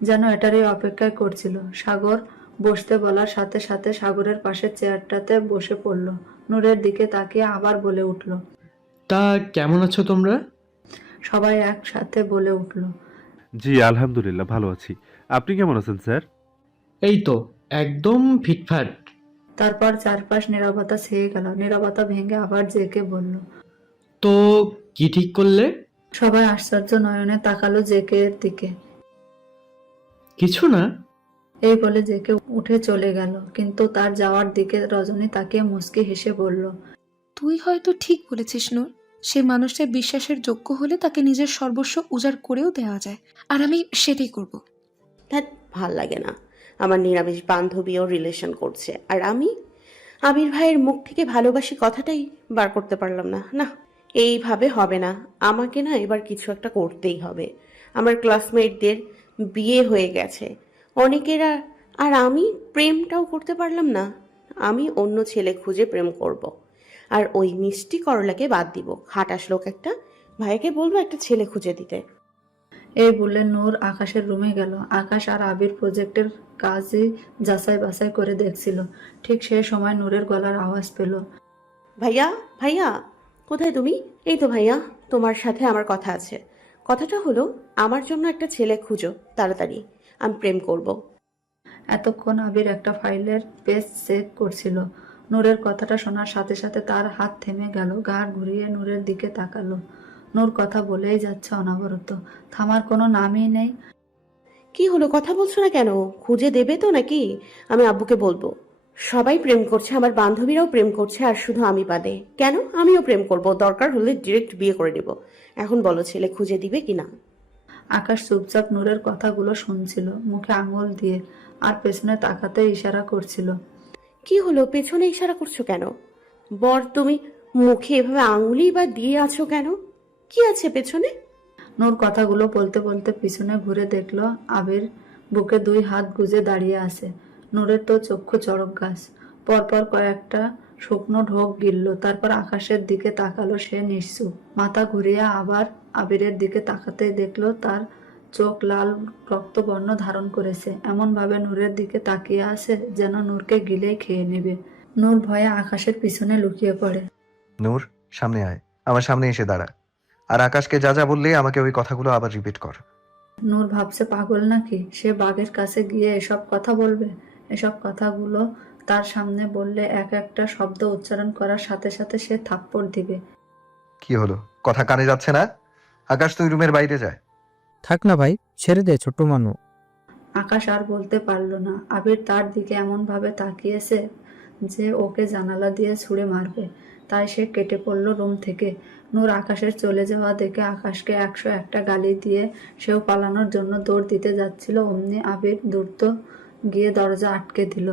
যেন এটারই অপেক্ষায় করছিল। সাগর বসতে বলার সাথে সাথে সাগরের পাশের চেয়ারটাতে বসে পড়ল। নূরের দিকে তাকিয়ে আবার বলে উঠল। তা কেমন আছো তোমরা? সবাই একসাথে বলে উঠল, জি আলহামদুলিল্লাহ ভালো আছি। আপনি কেমন আছেন স্যার? এই তো একদম ফিটফাট। তারপর চারপাশ নীরবতা ছেয়ে গেল। নীরবতা ভেঙে আবার জেকে বলল, তো কি ঠিক করলে? সবাই আশ্চর্য নয়নে তাকালো জেকের দিকে। কিছু না। এই বলে জেকে উঠে চলে গেল, কিন্তু তার যাওয়ার দিকে রজনী তাকিয়ে মুচকি হেসে বলল, তুই হয়তো ঠিক বলেছিস নূর, সে মানুষটা বিশ্বাসের যোগ্য হলে তাকে নিজের সর্বস্ব উজাড় করেও দেওয়া যায়, আর আমি সেটাই করব। ধ্যাৎ, ভাল লাগে না। আমার নিরামিষ বান্ধবীও রিলেশন করছে, আর আমি আবির ভাইয়ের মুখ থেকে ভালোবাসি কথাটাই বার করতে পারলাম না। না, এইভাবে হবে না। আমাকে না এবার কিছু একটা করতেই হবে। আমার ক্লাসমেটদের বিয়ে হয়ে গেছে অনেকেরা, আর আমি প্রেমটাও করতে পারলাম না। আমি অন্য ছেলে খুঁজে প্রেম করব। আর ওই মিষ্টি করলাকে বাদ দিব, খাটাস লোক একটা। ভাইয়াকে বলবো একটা ছেলে খুঁজে দিতে। এই বলে নূর আকাশের রুমে গেল। আকাশ আর আবির প্রজেক্টের কাজই যাচাই বাছাই করে দেখছিল। ঠিক সেই সময় নূরের গলার আওয়াজ পেল। ভাইয়া, ভাইয়া, কোথায় তুমি? এই তো ভাইয়া, তোমার সাথে আমার কথা আছে। কথাটা হলো, আমার জন্য একটা ছেলে খুঁজো তাড়াতাড়ি, আমি প্রেম করব। এতক্ষণ আবির একটা ফাইলের পেজ চেক করছিল। নূরের কথাটা শোনার সাথে সাথে তার হাত থেমে গেল, ঘাড় ঘুরিয়ে নূরের দিকে তাকালো। নূর কথা বলেই যাচ্ছে অনবরত, থামার কোনো নামই নেই। কি হলো, কথা বলছো না কেন? খুঁজে দেবে তো নাকি? আমি আব্বুকে বলবো। সবাই প্রেম করছে, আমার বান্ধবীরাও প্রেম করছে, আর শুধু আমি বাদে। কেন? আমিও প্রেম করব, দরকার হলে ডিরেক্ট বিয়ে করে নেব। এখন বলো, ছেলে খুঁজে দিবে কিনা? আকাশ চুপচাপ নূরের কথাগুলো শুনছিল, মুখে আঙুল দিয়ে, আর পেছনে তাকাতে ইশারা করছিল। কি হলো, পেছনে ইশারা করছো কেন? বর তুমি, মুখে এভাবে আঙুলি বা দিয়ে আছো কেন? কি আছে পেছনে? নূর কথাগুলো বলতে বলতে পিছনে ঘুরে দেখলো আবির বুকে 2 হাত গুজে দাঁড়িয়ে আছে। নূরের তো চক্ষু চড়ক গাছ। পরপর কয়েকটা শুকনো ঢোক গিলল, তারপর আকাশের দিকে তাকালো সে নিশ্চুপ। মাথা ঘুরিয়ে আবার আবিরের দিকে তাকাতেই দেখলো তার চোখ লাল রক্তবর্ণ ধারণ করেছে। এমন ভাবে নূরের দিকে তাকিয়ে আছে যেন নূরকে গিলেই খেয়ে নেবে। নূর ভয়ে আকাশের পিছনে লুকিয়ে পড়ে। নূর, সামনে আয়, আমার সামনে এসে দাঁড়া। আর আকাশকে যা যা বললে আমাকে ওই কথাগুলো আবার রিপিট কর। নূর ভাবছে পাগল নাকি, সে বাঘের কাছে গিয়ে এসব কথা বলবে। এসব কথাগুলো তার সামনে বললে এক একটা শব্দ উচ্চারণ করার সাথে সাথে সে থাপ্পড় দিবে। কি হলো, কথা কানে যাচ্ছে না? আকাশ, তুই রুমের বাইরে যায়। থাক না ভাই, ছেড়ে দে ছোট্ট মানু। আকাশ আর বলতে পারল না। আবির তার দিকে এমন ভাবে তাকিয়েছে যে ওকে জানালা দিয়ে ছুঁড়ে মারবে। তাই সে কেটে পড়ল রুম থেকে। নূর আকাশের চলে যাওয়া দেখে আকাশকে 101টা গালি দিয়ে সেও পালানোর জন্য দৌড় দিতে যাচ্ছিল, অমনি আবির দ্রুত গিয়ে দরজা আটকে দিল।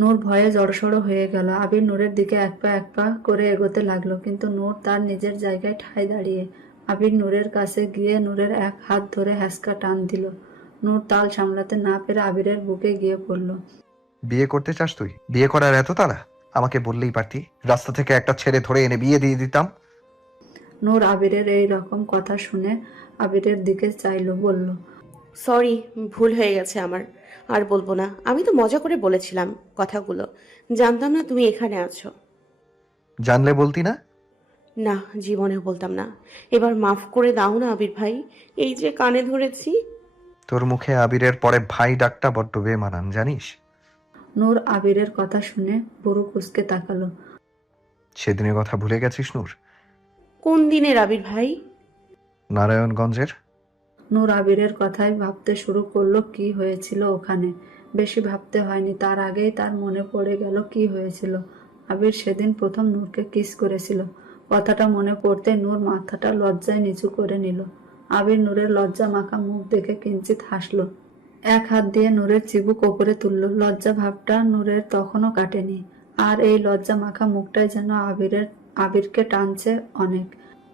নূর ভয়ে জড়সড় হয়ে গেল। আবির নূরের দিকে এক পা করে এগোতে লাগলো, কিন্তু নূর তার নিজের জায়গায় ঠায় দাঁড়িয়ে। আবির নূরের কাছে গিয়ে নূরের এক হাত ধরে হ্যাঁচকা টান দিল। নূর তাল সামলাতে না পেরে আবিরের বুকে গিয়ে পড়ল। বিয়ে করতে চাস তুই? বিয়ে করার এত তাড়া? আমাকে বললেই পারতি, রাস্তা থেকে একটা ছেলে ধরে এনে বিয়ে দিয়ে দিতাম। নূর আবিরের এই রকম কথা শুনে আবিরের দিকে চাইলো, বলল, সরি, ভুল হয়ে গেছে আমার, আর বলবো না। আমি তো মজা করে বলেছিলাম কথাগুলো, জানতাম না তুমি এখানে আছো। জানলে বলতি না? না, জীবনেও বলতাম না। এবার মাফ করে দাও না আবির ভাই, এই যে কানে ধরেছি। তোর মুখে আবিরের পরে ভাই ডাকটা বড্ড বেমানান, জানিস? নূর আবিরের কথা শুনে বুড়ো কুঁচকে তাকালো। সেদিনের কথা ভুলে গেছিস নূর? কোন দিনের আবির ভাই? নারায়ণগঞ্জের। নূর আবিরের কথাই ভাবতে শুরু করলো কি হয়েছিল ওখানে। বেশি ভাবতে হয়নি, তার আগেই তার মনে পড়ে গেল কি হয়েছিল। আবির সেদিন প্রথম নূরকে কিস করেছিল। কথাটা মনে পড়তে নূর মাথাটা লজ্জায় নিচু করে নিল। আবির নূরের লজ্জা মাখা মুখ দেখে কিঞ্চিত হাসলো। এক হাত দিয়ে নূরের চিবুক ওপরে তুলল। লজ্জা ভাবটা নূরের তখনও কাটেনি, আর এই লজ্জা মাখা মুখটাই যেন আবিরকে টানছে অনেক।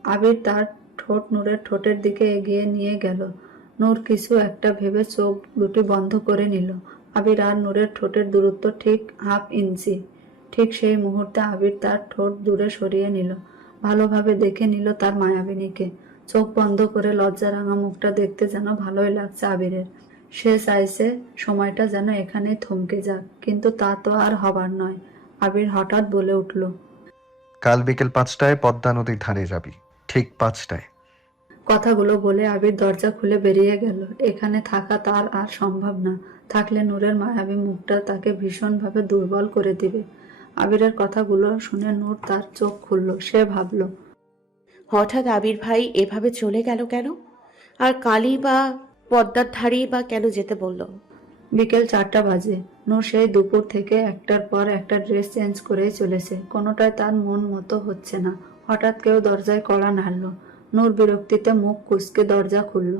আবির তার ঠোঁট নূরের ঠোঁটের দিকে এগিয়ে নিয়ে গেল। নূর কিছু একটা ভেবে চোখ দুটি বন্ধ করে নিল। আবির আর নূরের ঠোঁটের দূরত্ব ঠিক 1/2 ইঞ্চি। ঠিক সেই মুহূর্তে আবির তার ঠোঁট দূরে সরিয়ে নিল, ভালোভাবে দেখে নিল তার মায়াবিনীকে। চোখ বন্ধ করে লজ্জা রাঙা মুখটা দেখতে যেন ভালোই লাগছে আবিরের। সে চাইছে সময়টা যেন এখানেই থমকে যাক, কিন্তু তা তো আর হবার নয়। আবির হঠাৎ বলে উঠল, কাল বিকেল 5টায় পদ্মা নদীর ধারে যাবি, ঠিক 5টায়। কথাগুলো বলে আবির দরজা খুলে বেরিয়ে গেল। এখানে থাকা তার আর সম্ভব না। থাকলে নূরের মায়াবী মুখটা তাকে ভীষণভাবে দুর্বল করে দিবে। আবিরের কথাগুলো শুনে নূর তার চোখ খুলল। সে ভাবল, হঠাৎ আবির ভাই এভাবে চলে গেল কেন? আর কালী বা পদ্মার ধারেই বা কেন যেতে বলল? বিকেল 4টা বাজে। নূর সেই দুপুর থেকে একটার পর একটা ড্রেস চেঞ্জ করেই চলেছে, কোনোটাই তার মন মতো হচ্ছে না। হঠাৎ কেউ দরজায় কড়া নাড়ল। নূর বিরক্তিতে মুখ কুঁচকে দরজা খুলল।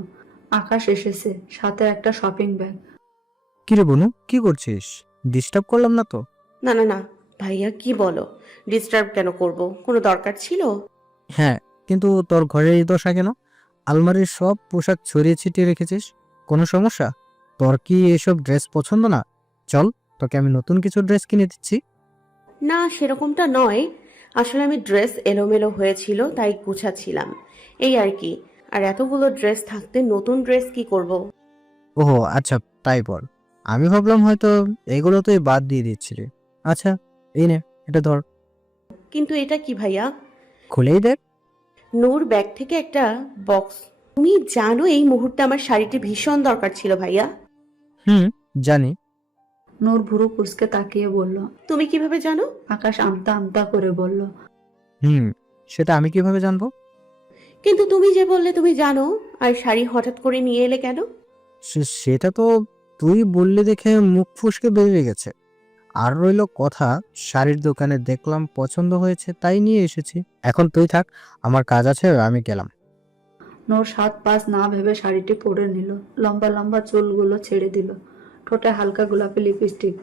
আকাশ এসেছে, সাথে একটা শপিং ব্যাগ। কিরে বনু, কি করছিস? ডিস্টার্ব করলাম না তো? না না না ভাইয়া, কি বলো? ডিস্টার্ব কেন করব? কোনো দরকার ছিল? হ্যাঁ, কিন্তু তোর ঘরের এই দশা কেন? আলমারির সব পোশাক ছড়িয়ে ছিটিয়ে রেখেছিস, কোনো সমস্যা? তোর কি এসব ড্রেস পছন্দ না? চল, তোকে আমি নতুন কিছু ড্রেস কিনে দিচ্ছি। না, সেরকমটা নয়। আসলে আমি ড্রেস এলোমেলো হয়েছিল তাই গুছাচ্ছিলাম, এই আর কি। আর এতগুলো ড্রেস থাকতে নতুন ড্রেস কি করব? ওহো আচ্ছা, তাই বল। আমি ভাবলাম হয়তো এগুলো তুই বাদ দিয়ে দিচ্ছিলি। আচ্ছা, এই নে, এটা ধর, কিন্তু এটা কি ভাইয়া? খুলেই দেখ। নূর ব্যাগ থেকে একটা বক্স। তুমি জানো এই মুহূর্তে আমার শাড়িটি ভীষণ দরকার ছিল ভাইয়া। হুম, জানি। নূর ভুরু কুঁচকে তাকিয়ে বলল। তুমি কিভাবে জানো? আকাশ আমতা আমতা করে বলল। হুম, সেটা আমি কিভাবে জানবো? কিন্তু তুমি যে বললে তুমি জানো, আর শাড়ি হঠাৎ করে নিয়ে এলে কেন? সেটা তো তুই বললি দেখে মুখ ফুসকে বেরিয়ে গেছে। আর রইল কথা, শাড়ির দোকানে দেখলাম পছন্দ হয়েছে তাই নিয়ে এসেছি। এখন তুই থাক, আমার কাজ আছে, আমি গেলাম। নূর সাত পাঁচ না ভেবে শাড়িটি পরে নিল, লম্বা লম্বা চুলগুলো ছেড়ে দিল, ঠোঁটে হালকা গোলাপি লিপস্টিক,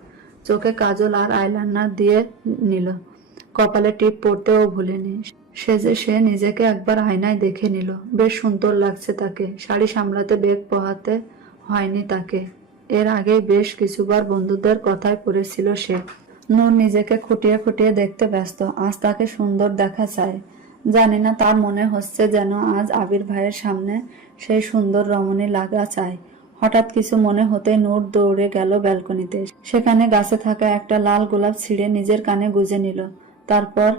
চোখে কাজল আর আইলাইনার দিয়ে নিল, কপালে টিপ পরতেও ভুলেনি। সে নিজেকে একবার আয়নায় দেখে নিল, বেশ সুন্দর লাগছে তাকে। শাড়ি সামলাতে বেগ পোহাতে হয়নি তাকে। এর আগে বেশ কিছুবার বন্ধুদের কথায় পড়েছিল সে। নূর নিজেকে খুঁটিয়ে খুঁটিয়ে দেখতে ব্যস্ত, আজ তাকে সুন্দর দেখা চায়। জানি না, তার মনে হচ্ছে যেন আজ আবির ভাইয়ের সামনে সেই সুন্দর রমণী লাগা চায়। হঠাৎ কিছু মনে হতেই নূর দৌড়ে গেল ব্যালকনিতে। সেখানে গাছে থাকা একটা লাল গোলাপ ছিঁড়ে নিজের কানে গুজে নিল। তারপর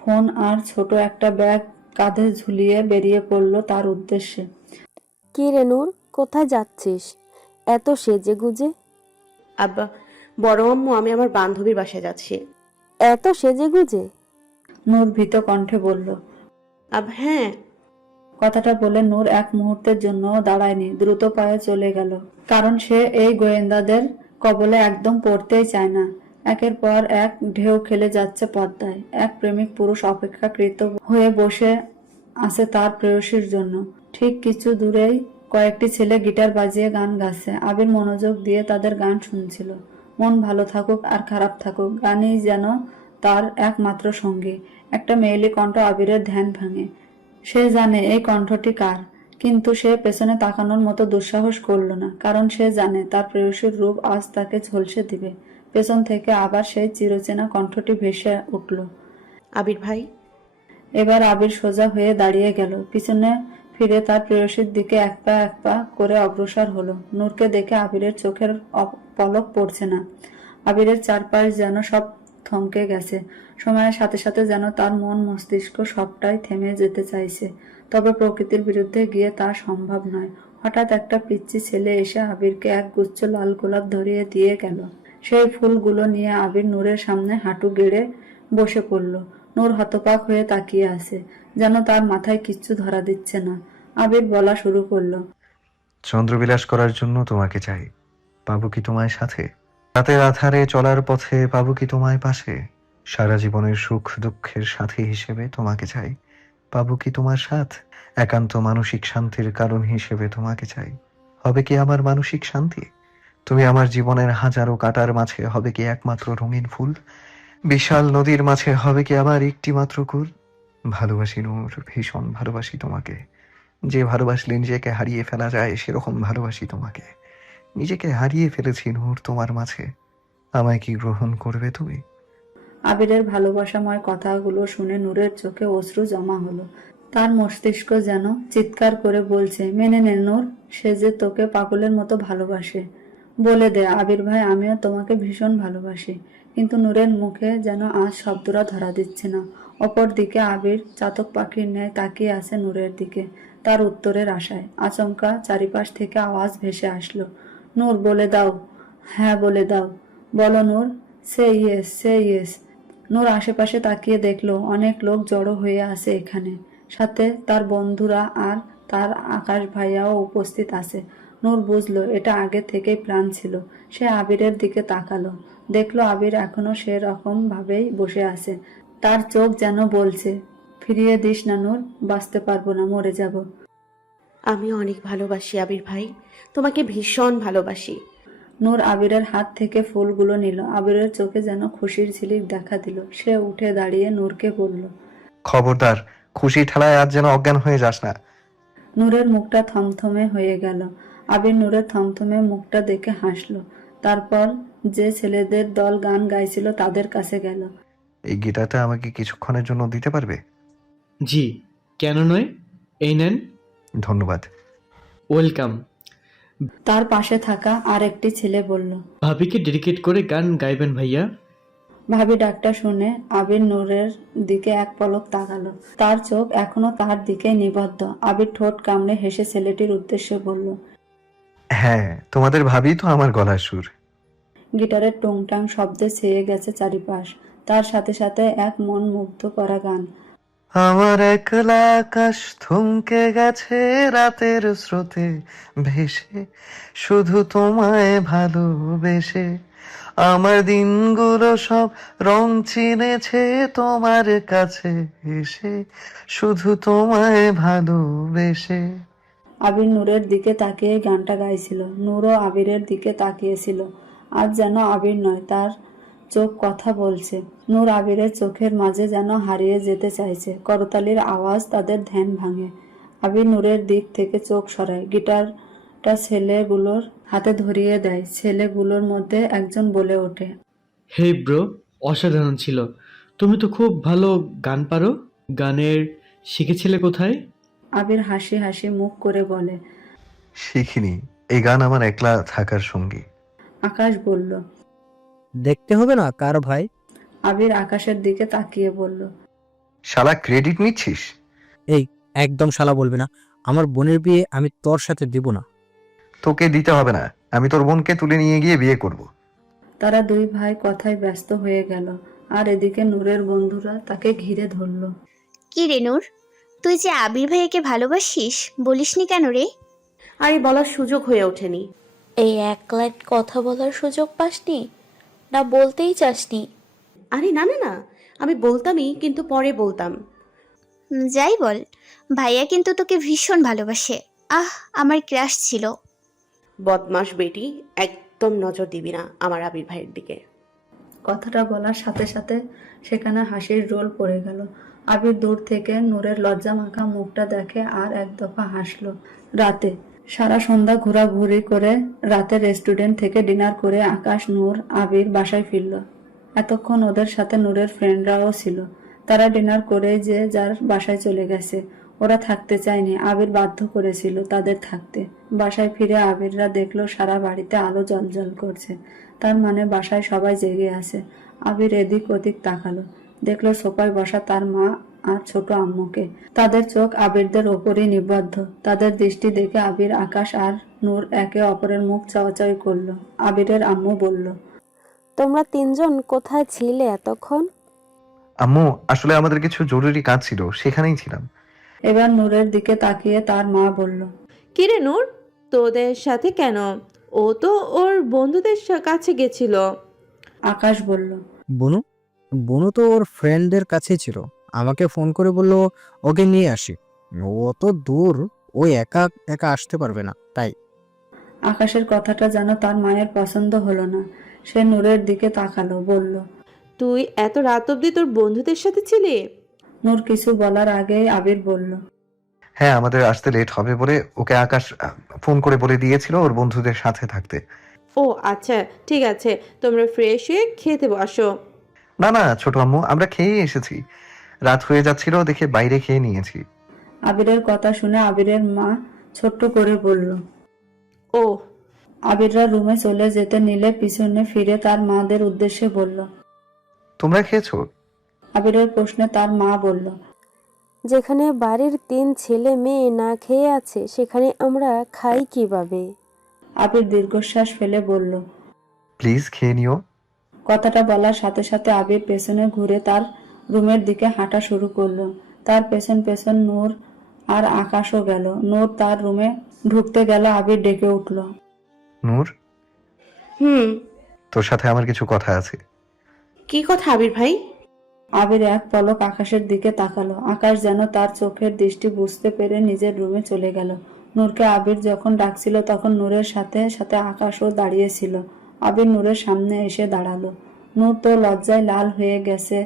ফোন আর ছোট একটা ব্যাগ কাঁধে ঝুলিয়ে বেরিয়ে পড়ল তার উদ্দেশ্যে। কি রে নূর, কোথায় যাচ্ছিস এত সেজে গুজে? আব্বা, বড় আম্মু, আমি আমার বান্ধবীর বাসায় যাচ্ছি। এত সেজে গুজে? নূর ভীত কণ্ঠে বলল। হ্যাঁ। কথাটা বলে নূর এক মুহূর্তের জন্য দাঁড়ায়নি, দ্রুত পায়ে চলে গেল। কারণ সে এই গোয়েন্দাদের কবলে একদম পড়তেই চায় না। একের পর এক ঢেউ খেলে যাচ্ছে পদ্মায়। এক প্রেমিক পুরুষ অপেক্ষাকৃত হয়ে বসে আছে তার প্রেয়সীর জন্য। ঠিক কিছু দূরেই কয়েকটি ছেলে গিটার বাজিয়ে গান গাচ্ছে। আবির মনোযোগ দিয়ে তাদের গান শুনছিল। মন ভালো থাকুক আর খারাপ থাকুক, গানই যেন তার একমাত্র সঙ্গী। একটা মেয়েলি কণ্ঠ আবিরের ধ্যান ভাঙে। সে জানে এই কণ্ঠটি কার, কিন্তু সে পেছনে তাকানোর মতো দুঃসাহস করল না, কারণ সে জানে তার প্রেয়সীর রূপ আজ তাকে ঝলসে দিবে। পেছন থেকে আবার সেই চিরচেনা কণ্ঠটি ভেসে উঠল। আবির ভাই। এবার আবির সোজা হয়ে দাঁড়িয়ে গেল, পিছনে ফিরে তার প্রেয়সীর দিকে এক পা করে অগ্রসর হলো। নূরকে দেখে আবিরের চোখের পলক পড়ছে না। আবিরের চারপাশ যেন সব থমকে গেছে। সময়ের সাথে সাথে যেন তার মন মস্তিষ্ক সবটাই থেমে যেতে চাইছে, তবে প্রকৃতির বিরুদ্ধে গিয়ে তা সম্ভব নয়। হঠাৎ একটা পিচ্চি ছেলে এসে আবিরকে এক গুচ্ছ লাল গোলাপ ধরিয়ে দিয়ে গেল। সেই ফুলগুলো নিয়ে আবির নূরের সামনে হাঁটু গেড়ে বসে পড়ল। নূর হতবাক হয়ে তাকিয়ে আছে, যেন তার মাথায় কিচ্ছু ধরা দিচ্ছে না। আবির বলা শুরু করলো। চন্দ্রবিলাস করার জন্য তোমাকে চাই, পাবো কি তোমায় সাথে? রাতের আধারে চলার পথে পাবো কি তোমায় পাশে? সারা জীবনের সুখ দুঃখের সাথী হিসেবে তোমাকে চাই, পাবো কি তোমার সাথ? একান্ত মানসিক শান্তির কারণ হিসেবে তোমাকে চাই, হবে কি আমার মানসিক শান্তি? তুমি আমার জীবনের হাজারো কাটার মাঝে হবে কি একমাত্র রঙিন ফুল? বিশাল নদীর মাঝে হবে কি আমার একটি মাত্র কুল? ভালোবাসি নূর, ভীষণ ভালোবাসি তোমাকে। যে ভালোবাসলে নিজেকে হারিয়ে ফেলা যায়, সেরকম ভালোবাসি তোমাকে। নিজেকে হারিয়ে ফেলেছি নূর তোমার মাঝে, আমায় কি গ্রহণ করবে তুমি? আবিরের ভালোবাসাময় কথাগুলো শুনে নূরের চোখে অশ্রু জমা হলো। তার মস্তিষ্ক যেন চিৎকার করে বলছে, মেনে নে নূর, সে যে তোকে পাগলের মতো ভালোবাসে। বলে দে আবির ভাই, আমিও তোমাকে ভীষণ ভালোবাসি। কিন্তু নূরের মুখে যেন আজ শব্দরা ধরা দিচ্ছে না। অপর দিকে আবির চাতক পাখির ন্যায় তাকিয়ে আছে নূরের দিকে, তার উত্তরের আশায়। আচমকা চারিপাশ থেকে আওয়াজ ভেসে আসলো, নূর বলে দাও, হ্যাঁ বলে দাও, বলো নূর, সে ইয়েস, সে ইয়েস। নূর আশেপাশে তাকিয়ে দেখলো অনেক লোক জড়ো হয়ে আছে এখানে, সাথে তার বন্ধুরা আর তার আকাশ ভাইয়াও উপস্থিত আছে। নূর বুঝলো এটা আগে থেকেই প্ল্যান ছিল। সে আবিরের দিকে তাকালো, দেখলো আবির এখনো সেরকম ভাবেই বসে আছে। তার চোখ যেন বলছে, ফিরিয়ে দিস না নূর, বাঁচতে পারবো না, মরে যাব। আমি অনেক ভালোবাসি আবির ভাই, তোমাকে ভীষণ ভালোবাসি। নূর আবিরের হাত থেকে ফুলগুলো নিল। আবিরের চোখে যেন খুশির ঝিলিক দেখা দিল। সে উঠে দাঁড়িয়ে নূরকে বলল, খবরদার, খুশি ঠেলায় আজ যেন অজ্ঞান হয়ে যাস না। নূরের মুখটা থমথমে হয়ে গেল। আবির নূরের থমথমে মুখটা দেখে হাসলো। তারপর যে ছেলেদের দল গান গাইছিল তাদের কাছে গেল। এই গিটারটা আমাকে কিছুক্ষণের জন্য দিতে পারবে? জি, কেন নয়? এই নেন। ধন্যবাদ। ওয়েলকাম। তার পাশে থাকা আরেকটি ছেলে বলল। ভাবিকে ডেডিকেট করে গান গাইবেন ভাইয়া। ভাবি ডাকটা শুনে আবির নূরের দিকে এক পলক তাকালো। তার চোখ এখনো তার দিকে নিবদ্ধ। আবির ঠোঁট কামড়ে হেসে ছেলেটির উদ্দেশ্যে বলল। হ্যাঁ, তোমাদের ভাবি তো আমার গলার সুর। গিটারের টুংটাং শব্দে ছেয়ে গেছে চারিপাশ। তার সাথে সাথে এক মন মুগ্ধ করা গান। আমার একলা আকাশ থমকে গেছে রাতের স্রোতে ভেসে, শুধু তোমায় ভালোবেসে। আমার দিনগুলো সব রং চিনেছে তোমার কাছে এসে, শুধু তোমায় ভালোবেসে। আবির নূরের দিকে তাকিয়ে গানটা গাইছিল। নূরও আবিরের দিকে তাকিয়েছিল। আজ যেন আবির নয়, তার চোখ কথা বলছে। নূর আবিরের চোখের মাঝে যেন হারিয়ে যেতে চাইছে। করতালির আওয়াজ তাদের ধ্যান ভাঙে। আবির নূরের দিক থেকে চোখ সরায়। গিটারটা ছেলেগুলোর হাতে ধরিয়ে দেয়। ছেলেগুলোর মধ্যে একজন বলে ওঠে। হে ব্রো, অসাধারণ ছিল। তুমি তো খুব ভালো গান পারো। গানের শিখেছিলে কোথায়? আবির হাসি হাসি মুখ করে বলে। শিখিনি, এই গান আমার একলা থাকার সঙ্গী। আকাশ বলল। দেখতে হবে না কার ভাই? আবির আকাশের দিকে তাকিয়ে বলল। শালা ক্রেডিট নিচ্ছিস? এই, একদম শালা বলবি না। আমার বোনের বিয়ে আমি তোর সাথে দিব না। তোকে দিতে হবে না, আমি তোর বোনকে তুলে নিয়ে গিয়ে বিয়ে করব। তারা দুই ভাই কথায় ব্যস্ত হয়ে গেল। আর এদিকে নূরের বন্ধুরা তাকে ঘিরে ধরল। কি রে নূর, তুই যে আবির ভাইয়াকে ভালোবাসিস বলিসনি কেন রে? আরে বলার সুযোগ হয়ে ওঠেনি। এই এক লাইন কথা বলার সুযোগ পাসনি? না বলতেই চাসনি? আরে না না না, আমি বলতামই, কিন্তু পরে বলতাম। যাই বল, ভাইয়া কিন্তু তোকে ভীষণ ভালোবাসে। আমার ক্রাশ ছিল। বদমাস বেটি, একদম নজর দিবি না আমার আবির ভাইয়ের দিকে। কথাটা বলার সাথে সাথে সেখানে হাসির রোল পড়ে গেল। আবির দূর থেকে নূরের লজ্জা মাখা মুখটা দেখে আর এক দফা হাসলো। রাতে সারা সন্ধ্যা ঘোরাঘুরি করে রাতে রেস্টুরেন্ট থেকে ডিনার করে আকাশ, নূর, আবির বাসায় ফিরল। এতক্ষণ ওদের সাথে নূরের ফ্রেন্ডরাও ছিল। তারা ডিনার করে যে যার বাসায় চলে গেছে। ওরা থাকতে চায়নি, আবির বাধ্য করেছিল তাদের থাকতে। বাসায় ফিরে আবিররা দেখলো সারা বাড়িতে আলো জ্বলজ্বল করছে। তার মানে বাসায় সবাই জেগে আছে। আবির এদিক ওদিক তাকালো, দেখলো সোফায় বসা তার মা আর ছোট আম্মুকে। তাদের চোখ আবিরদের ওপরই নিবদ্ধ। তাদের দৃষ্টি দেখে আবির, আকাশ আর নূর একে অপরের মুখ চাওয়াচাওয়ি করলো। আবিরের আম্মু বলল। তোমরা তিনজন কোথায় ছিলে এতক্ষণ? আম্মু, আসলে আমাদের কিছু জরুরি কাজ ছিল, সেখানেই ছিলাম। এবার নূরের দিকে তাকিয়ে তার মা বলল। কিরে নূর, তোদের সাথে কেন? ও তো ওর বন্ধুদের কাছে গেছিল। আকাশ বলল। বনু বনু তো ওর ফ্রেন্ডদের কাছেই ছিল। আমাকে ফোন করে বলল ওকে নিয়ে আসি। ও তো দূর, ও একা একা আসতে পারবে না, তাই। আকাশের কথাটা যেন তার মায়ের পছন্দ হলো না। সে নূরের দিকে তাকালো, বলল। তুই এত রাত অবধি তোর বন্ধুদের সাথে ছিলি? নূর কিছু বলার আগেই আবির বলল। হ্যাঁ, আমাদের আসতে লেট হবে বলে ওকে আকাশ ফোন করে বলে দিয়েছিল ওর বন্ধুদের সাথে থাকতে। ও আচ্ছা, ঠিক আছে, তোমরা ফ্রেশ হয়ে খেতে বসো। না না ছোট আম্মু, আমরা খেয়ে এসেছি। রাত হয়ে যাচ্ছিল দেখে বাইরে খেয়ে নিয়েছি। আবিরের কথা শুনে আবিরের মা ছোট্ট করে বলল। ও। আবিররা রুমে চলে যেতে নিলে পিছনে ফিরে তার মাদের উদ্দেশ্যে বলল। তোমরা খেয়েছো? আবিরের প্রশ্নে তার মা বলল। যেখানে বাড়ির 3 ছেলে মেয়ে না খেয়ে আছে সেখানে আমরা খাই কিভাবে? আবির দীর্ঘশ্বাস ফেলে বলল। প্লিজ খেয়ে নিও। কথাটা বলার সাথে সাথে আবির পেছনে ঘুরে তার রুমের দিকে হাঁটা শুরু করলো। তার পেছন পেছন নূর আর আকাশও গেল। নূর তার রুমে ঢুকতে গেল, আবির ডেকে উঠল। নূর, তোর সাথে আমার কিছু কথা আছে। কি কথা আবির ভাই? আবির এক পলক আকাশের দিকে তাকালো। আকাশ যেন তার চোখের দৃষ্টি বুঝতে পেরে নিজের রুমে চলে গেল। নূরকে আবির যখন ডাকছিল তখন নূরের সাথে সাথে আকাশও দাঁড়িয়েছিল। আবির নূরের সামনে এসে দাঁড়ালো। নূর তো লজ্জায় লাল হয়ে গেছে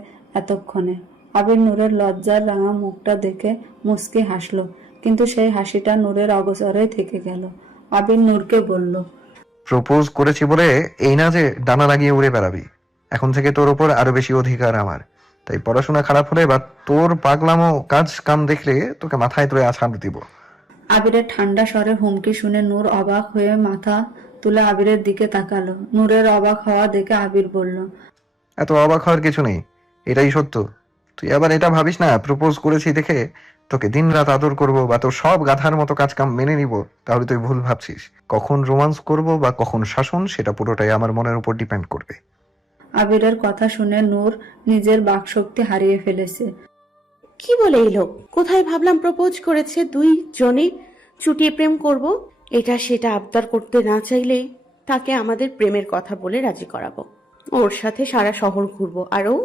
এতক্ষণে। আবির নূরের লজ্জার রাঙা মুখটা দেখে মুচকি হাসলো, কিন্তু সেই হাসিটা নূরের অগোচরেই থেকে গেল। আবির নূরকে বলল। প্রপোজ করেছি বলে এই না যে ডানা লাগিয়ে উড়ে বেড়াবি। এখন থেকে তোর ওপর আরো বেশি অধিকার আমার। তাই পড়াশোনা খারাপ হলে বা তোর পাগলামো কাজ কাম দেখলে তোকে মাথায় তুলে আছাড় দিব। আবিরের ঠান্ডা স্বরে হুমকি শুনে নূর অবাক হয়ে মাথা তুলে আবিরের দিকে তাকালো। নূরের অবাক হওয়া দেখে আবির বলল, এত অবাক হওয়ার কিছু নেই, এটাই সত্য। তুই আবার এটা ভাবিস না প্রপোজ করেছি দেখে তোকে দিনরাত আদর করব বা তোর সব গাধার মতো কাজ কাম মেনে নিব, তাহলে তুই ভুল ভাবছিস। কখন রোমান্স করব বা কখন শাসন সেটা পুরোটাই আমার মনের উপর ডিপেন্ড করবে। আবিরের কথা শুনে নূর নিজের বাকশক্তি হারিয়ে ফেলেছে। কি বলে এই লোক? কোথায় ভাবলাম প্রপোজ করেছে, 2 জনে চুটিয়ে প্রেম করব। এটা সেটা আবদার করতে না চাইলে তাকে আমাদের প্রেমের কথা বলে রাজি করাবো, ওর সাথে সারা শহর ঘুরবো। আর ও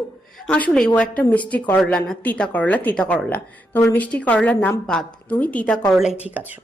আসলে ও একটা মিষ্টি করলা না, তিতা করলা। তিতা করলা। তোমার মিষ্টি করলার নাম বাদ, তুমি তিতা করলাই ঠিক আছো।